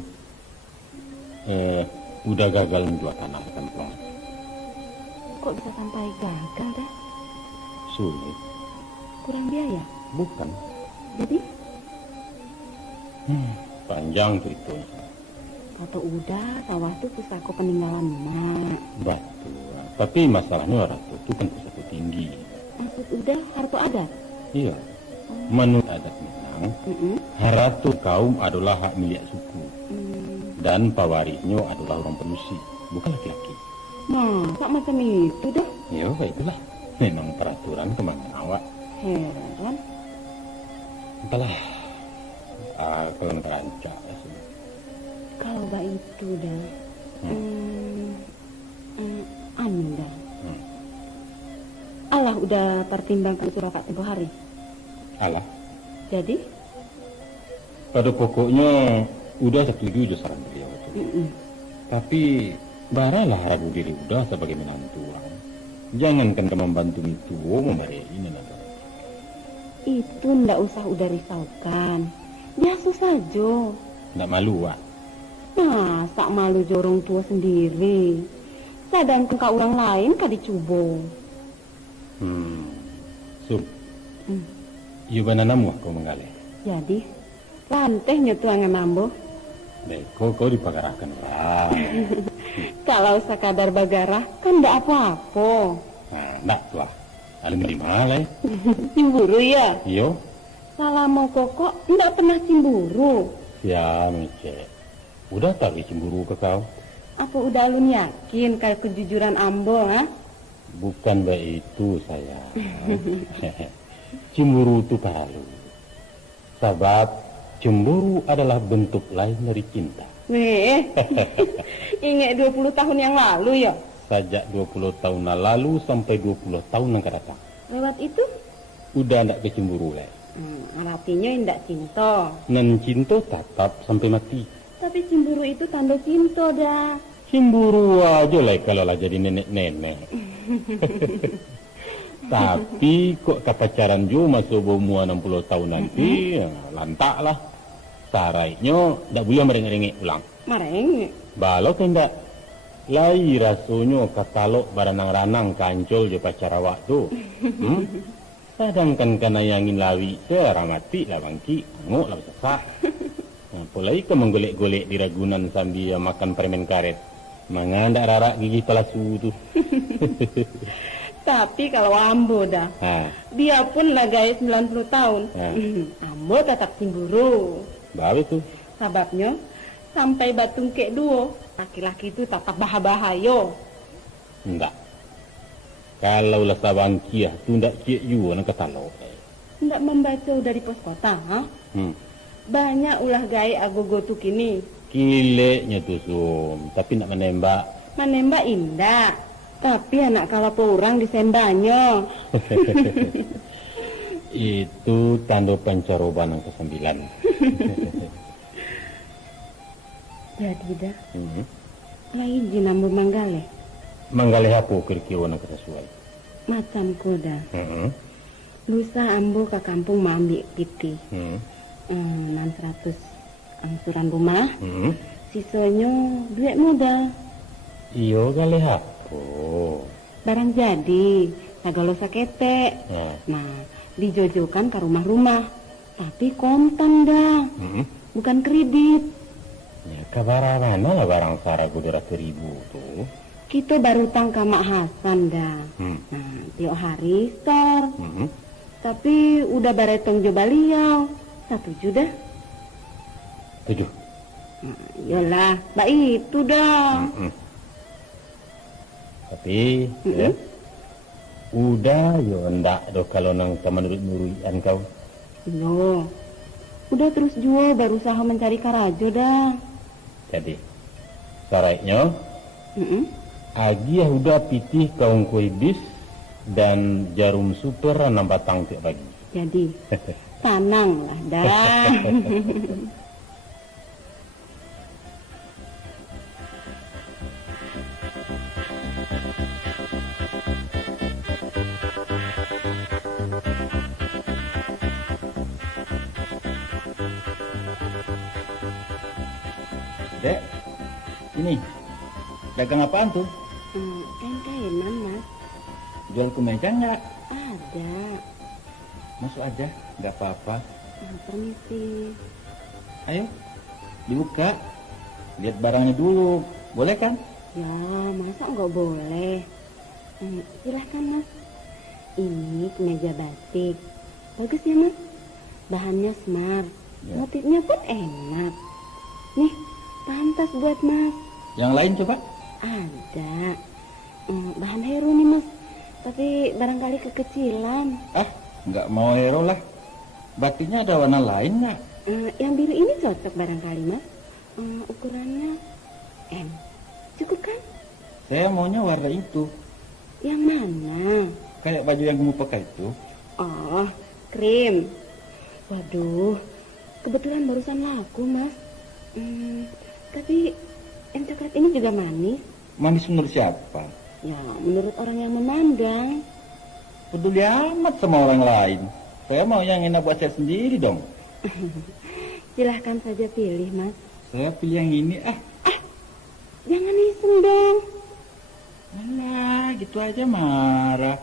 udah gagal menjual tanah kampung. Kok bisa sampai gagal dah? Sulit. Kurang biaya? Bukan. Jadi? Panjang ceritanya. Kata udah, sawah tuh pusaka peninggalan mak. Betul. Tapi masalahnya Ratu itu kan pusaka tinggi. Maksud udah harta adat? Iya. Menurut adat Minang, Ratu kaum adalah hak milik suku. Dan pewarisnya adalah orang penusi, bukan laki-laki. Masa macam itu dah? Ya, itulah. Memang peraturan kemana awak. Heran. Entahlah. Kalau terancak. Kalau bah itu dah. Anu dah. Allah udah pertimbangkan surakat tempoh hari. Allah? Jadi? Pada pokoknya udah setuju je saran beliau itu. Tapi baralah ragu diri udah sebagai menantu orang. Jangankan ke membantu itu, memberi ini nanti. Itu ndak usah udah risaukan. Biasa saja. Ndak malu, Wak? Masa malu jorong tua sendiri. Sedangkan ke orang lain kah dicubo. Sub. Iya benar namu kau menggalih. Jadi, lantehnya tuangan nambo. Baik, kau dipagarahkan lah. Kalau sekadar bagarah, kan ndak apa-apa. Nah, ndak lah. Alim di mana? Cemburu ya? Iyo. Salah mau kokok, ndak pernah cemburu. Ya, Mece. Udah tahu cemburu ke kau? Apa udah lu yakin kayak kejujuran ambo, ha? Bukan baik itu, sayang. Cemburu itu perlu. Sebab cemburu adalah bentuk lain dari cinta. Weh, ingat 20 tahun yang lalu ya? Sejak 20 tahun lalu sampai 20 tahun yang akan datang. Lewat itu? Udah ndak kecemburu leh. Artinya ndak cinta. Nan cinta tetap sampai mati. Tapi cemburu itu tanda cinta dah. Cemburu aja lah kalau lah jadi nenek-nenek. Tapi kok kepacaran jo masuk umur 60 tahun nanti, ya, lantak lah. Saraiknya tak boleh merengek-rengek ulang. Merengek? Balok tidak. Lai rasanya katalok baranang-ranang kancol je pacar awak tu. Sedangkan kena yangin lawi seramati lah bangki, ngok lah sesak. Apalagi ke menggolek-golek di Ragunan sambil makan permen karet. Mangandak rarak gigi pelasu tu. Tapi kalau ambo dah, dia pun lah gaya 90 tahun. Ambo tetap cemburu. Baik tu. Sebabnya, sampai batung kek duo, laki-laki itu tetap bahaya. Enggak. Kalau lah sabangkiah tu ndak kiek you nak katalog. Ndak membaca dari pos kota, ha? Banyak ulah gaya agogo tu kini. Kileknya tu Sum, tapi nak menembak. Menembak indah. Tapi anak kalau orang disembahnya. Itu tanda pancaroban yang ke-9. Jadi dah. Lain jinambu manggale. Manggale apa kira-kira yang sesuai? Macam kuda. Lusa ambo ke kampung mau ambil piti. 600 angsuran rumah. Sisanya duit modal. Iyo gale apa? Oh. Barang jadi, sagalo sakete. Nah, dijojokan ke rumah-rumah. Tapi kontan dah, bukan kredit. Ya, kabar mana lah barang saraku 200.000 tuh. Kita baru utang ke Mak Hasan dah. Nah, tiap hari star. Tapi udah baretong jo baliau. 1 juta. 7. Nah, iyalah, mbak itu dah. Tapi, ya, udah yo ndak do kalau nang menurut-nurutan kau. Yo, udah terus jual berusaha mencari karajo dah. Jadi, syaratnya, Agi ya udah pitih kaung kue bis dan jarum super 6 batang tiap pagi. Jadi, tenang lah dah. Dek, ini dagang apaan tuh? Kain-kainan, Mas. Jual kemeja nggak? Ada. Masuk aja, nggak apa-apa. Permisi. Ayo, dibuka. Lihat barangnya dulu, boleh kan? Ya, masa nggak boleh? Silahkan, Mas. Ini kemeja batik. Bagus ya, Mas? Bahannya smart. Ya. Motifnya pun enak. Nih, pantas buat Mas. Yang lain coba? Ada. Bahan hero nih, Mas. Tapi barangkali kekecilan. Ah, nggak mau hero lah. Batiknya ada warna lain nggak? Yang biru ini cocok barangkali, Mas. Ukurannya M. Cukup kan? Saya maunya warna itu. Yang mana? Kayak baju yang kamu pakai itu. Oh, krim. Waduh, kebetulan barusan laku, Mas. Tapi M coklat ini juga manis. Manis menurut siapa? Ya, menurut orang yang memandang. Peduli amat sama orang lain. Saya mau yang enak buat saya sendiri dong. Silahkan saja pilih, Mas. Saya pilih yang ini. Jangan iseng dong. Alah, gitu aja marah.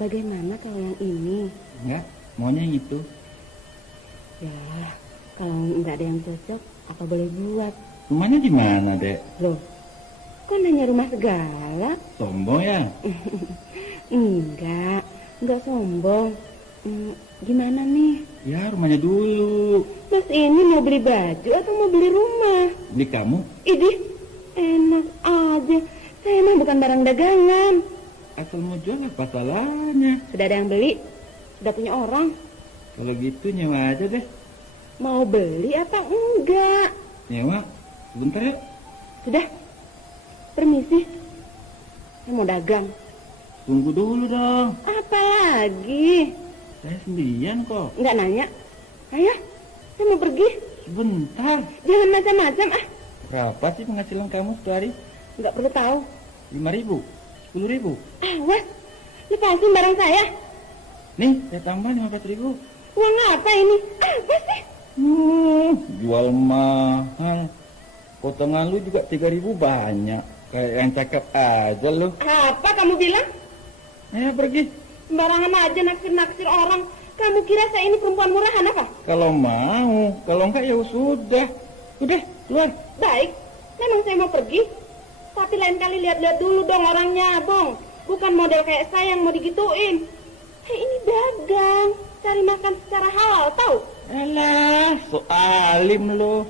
Bagaimana kalau yang ini? Enggak, maunya yang itu. Ya, kalau nggak ada yang cocok, apa boleh buat? Rumahnya di mana, Dek? Loh, kok nanya rumah segala? Sombong ya? Enggak sombong. Gimana nih? Ya, rumahnya dulu. Mas ini mau beli baju atau mau beli rumah? Beli kamu? Idih, enak aja. Saya mah bukan barang dagangan. Asal mau jual apa salahnya? Sudah ada yang beli? Sudah punya orang? Kalau gitu nyewa aja deh. Mau beli apa enggak? Nyewa? Sebentar ya. Sudah. Permisi. Saya mau dagang. Tunggu dulu dong. Apa lagi? Saya sendirian kok. Enggak nanya. Ayah, saya mau pergi. Sebentar. Jangan macam-macam ah. Berapa sih penghasilan kamu sehari? Enggak perlu tahu. 5.000? 10.000? Awas, lepasin barang saya. Nih, saya tambah 15.000. Uang apa ini? Apa sih? Jual mahal. Potongan lu juga 3.000 banyak. Kayak yang cakep aja lu. Apa kamu bilang? Ayo pergi. Sembarangan aja naksir-naksir orang. Kamu kira saya ini perempuan murahan apa? Kalau mau, kalau enggak ya sudah. Udah, keluar. Baik, memang saya mau pergi. Tapi lain kali lihat-lihat dulu dong orangnya, Bong. Bukan model kayak saya yang mau digituin. Ini dagang, cari makan secara halal, tahu? Alah, so alim lo.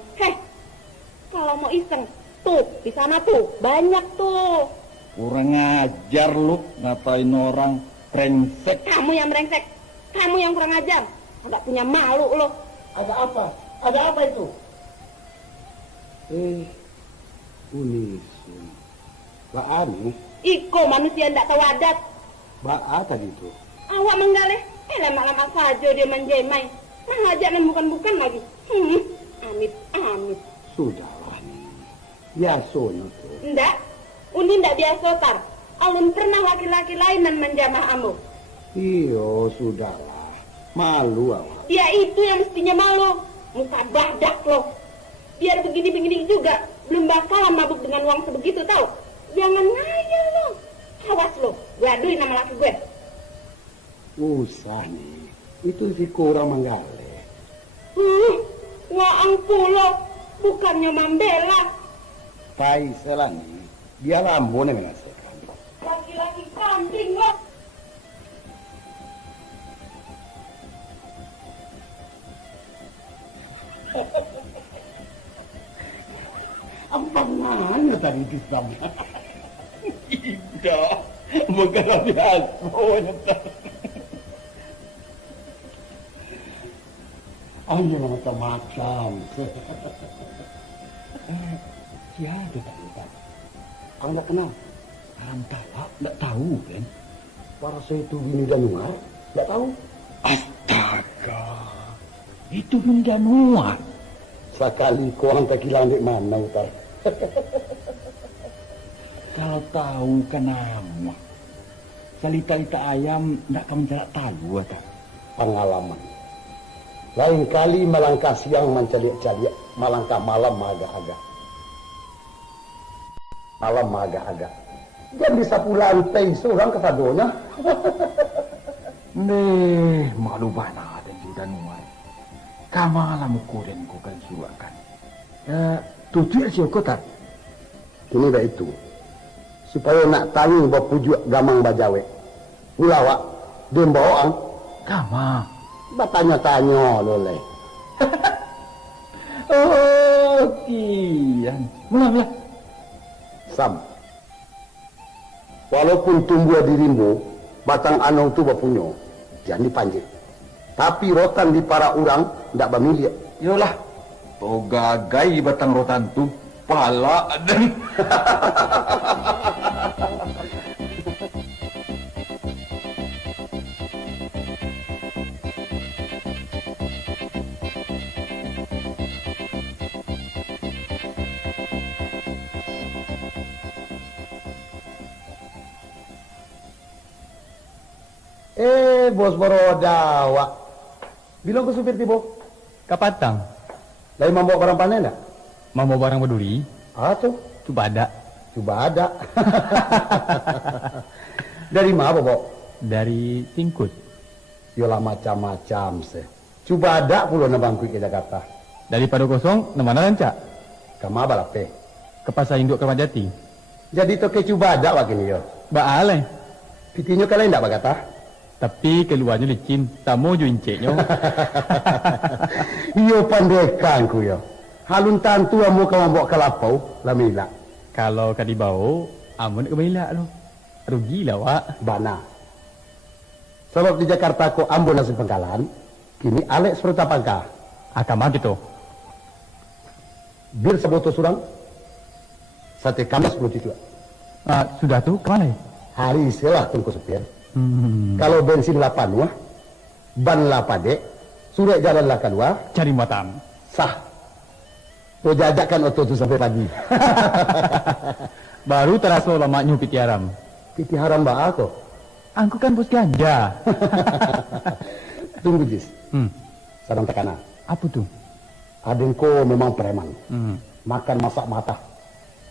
Kalau mau iseng, tuh, di sana tuh, banyak tuh. Kurang ajar lu, ngatain orang brengsek. Kamu yang brengsek, kamu yang kurang ajar. Agak punya malu lo. Ada apa? Ada apa itu? Unisun. Mbak Anu? Iko manusia ndak tahu adat. Mbak A tadi itu. Awak menggaleh, lama-lama saja dia menjemai. Mengajak dan bukan-bukan lagi. Amit. Sudahlah nih. Biasa itu. Ndak, Undi ndak biasa tar. Alun pernah laki-laki lain dan menjamah amu. Iyo, sudahlah. Malu awak. Dia itu yang mestinya malu. Muka dadak loh. Biar begini-begini juga, belum bakalan mabuk dengan uang sebegitu tahu. Jangan ngayal lo. Awas lo, gue aduin nama laki gue. Usah nih, itu si orang Manggale. Ngaang pulo, bukannya membela. Tai selani, dia lambone mengasekan. Laki-laki kambing lo. Apa mana tadi itu sama? Tidak, bukan lebih asal. Ayo macam-macam. Siapa tadi tak? Aku tak kenal. Antara tak tahu kan? Para saya itu Bini Januar, tak tahu. Astaga, itu Bini Januar. Sekali kau hantar kilang di mana utar? Kalau tahu kan nama. Salita-lita ayam nak kamu jarak tahu atau? Pengalaman. Lain kali melangkah siang mencaliak-caliak, melangkah malam agak-agak. Malam agak-agak. Jangan disapu lantai seorang kesadonya. Nih, malu bana dan juga nuai. Kamalam kuren ku kan suruhkan. Tujuh siapa kota? Ini dah itu. Supaya nak tanya bawa pujuk gamang bajawe. Ulawak, dia bawaan. Gamang? Bertanya-tanya loleh. Oh, kian. Mula. Sam. Walaupun tumbuh di rimbo, batang anong tu berpunyo, jangan dipanjit. Tapi rotan di para orang tidak bermilik. Yolah, toga gai batang rotan tu, pala dan... Bos Boroda, wak. Bilang ke supir tibo. Kapatang. Lagi membawa barang panen enggak? Mau barang berduri? Tuh. Coba ada. Dari mana, Bobo? Dari Singkut. Yolah macam-macam sih. Coba ada pulau na bangku ke Jakarta. Daripada kosong, mana rancak? Kama balape? Ke pasar induk Kramat Jati. Jadi toke coba ada wak ini yo. Baale. Pitinyo kalian enggak bagata? Tapi keluarnya licin, tamu jo inceknya. Iyo pandekan ku yo. Halun tantu amu kau bawa kelapau, lamila. Kalau kadi bau, amun ke mila lo. Rugi lah wak. Bana. Sebab di Jakarta ko ambo nasi pengkalan, kini Alex seperti pangka. Akama gitu. Bir seboto surang, sate kamas 10 juta. Sudah tuh kemana? Hari selah tunggu supir. Kalau bensin 8 wah, ban 8 dek, surat jalan lah keluar. Cari matam. Sah. Tuh jajakan otot tu sampai pagi. Baru terasa lamanya piti haram. Piti haram bah aku. Angku kan bos ganja. Tunggu Jis. Sarang tekanan. Apa tuh? Adengko memang preman. Makan masak mata.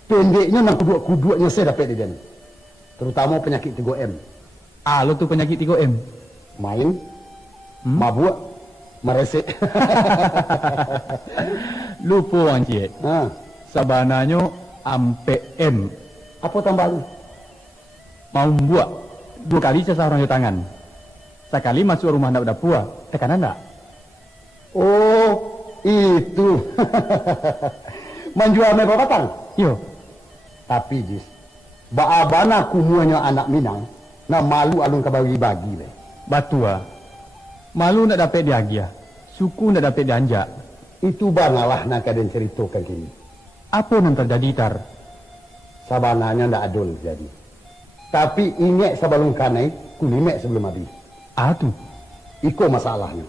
Pendeknya nang kuduk-kuduknya saya dapat di den. Terutama penyakit 3M. Lo tuh penyakit 3M. Main, mabuk, meresek. Lupa Encik. Sabananya ampe M. Apa tambahannya? Mau buat 2 kali seseorang di tangan. Sekali masuk rumah nak dapur, tekanan tak? Oh, itu. Menjual me batang? Yo. Tapi Jis, baabana kumuanya anak Minang, nak malu alun kabagi-bagi le. Batua. Malu nak dapat diagia. Suku nak dapat dianjak. Itu banalah nak kaden ceritakan kini. Apa yang terjadi tar? Sabananya ndak adul jadi. Tapi ingat sebelum kanai, kulimek sebelum habis. Tu. Iko masalahnya.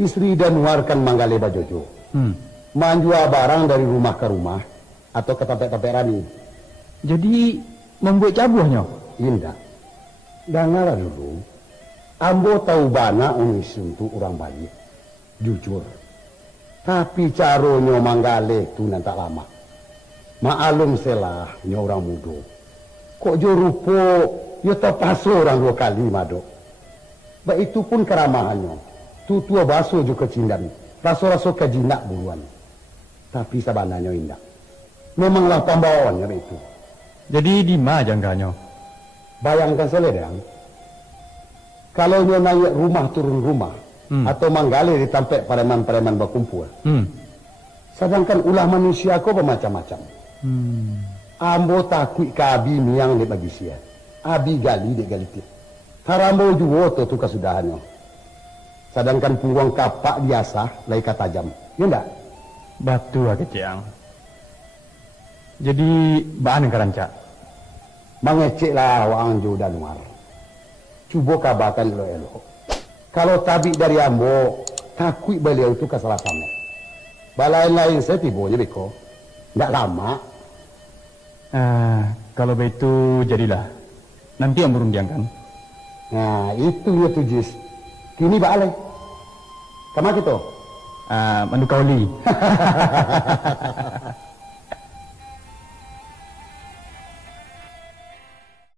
Istri dan warkan Manggale Bajojo. Menjual barang dari rumah ke rumah atau ke tempat-tempat rani. Jadi membuat cabuhnya? Indah. Dengarlah dulu. Ambo tahu bana unis untuk orang baik. Jujur. Tapi caronyo Manggale itu nanti lama. Maklum selah nya orang muda. Kok jo rupo yo terpasu orang 2 kali mado. Ba itu pun keramahannya. Tutua baso jo kecindan. Raso-raso kejinak buruan. Tapi sabananya indah. Memanglah pembawaannya itu. Jadi di mana jangkanya? Bayangkan seledang. Kalau nyo naik rumah turun rumah. Atau manggali di tampek pareman-pareman berkumpul. Sedangkan ulah manusia kok bermacam-macam. Ambo takut kabi miang di bagi sia. Abi gali di galitit. Harambo juga tu kesudahannya. Sedangkan punggung kapak biasa laika tajam. Ya enggak? Batu agak ciang. Jadi bahan kerancak. Mengeceklah wang jo dan luar. Cuba kabarkan elo-elo. Kalau tabik dari ambo, takut beliau itu kesalah sama. Balain-lain saya tibonya beko. Enggak lama. Kalau begitu jadilah. Nanti yang berundiangkan. Nah, itu ya tujis. Kini balik. Kemana kita? Mandu kauli.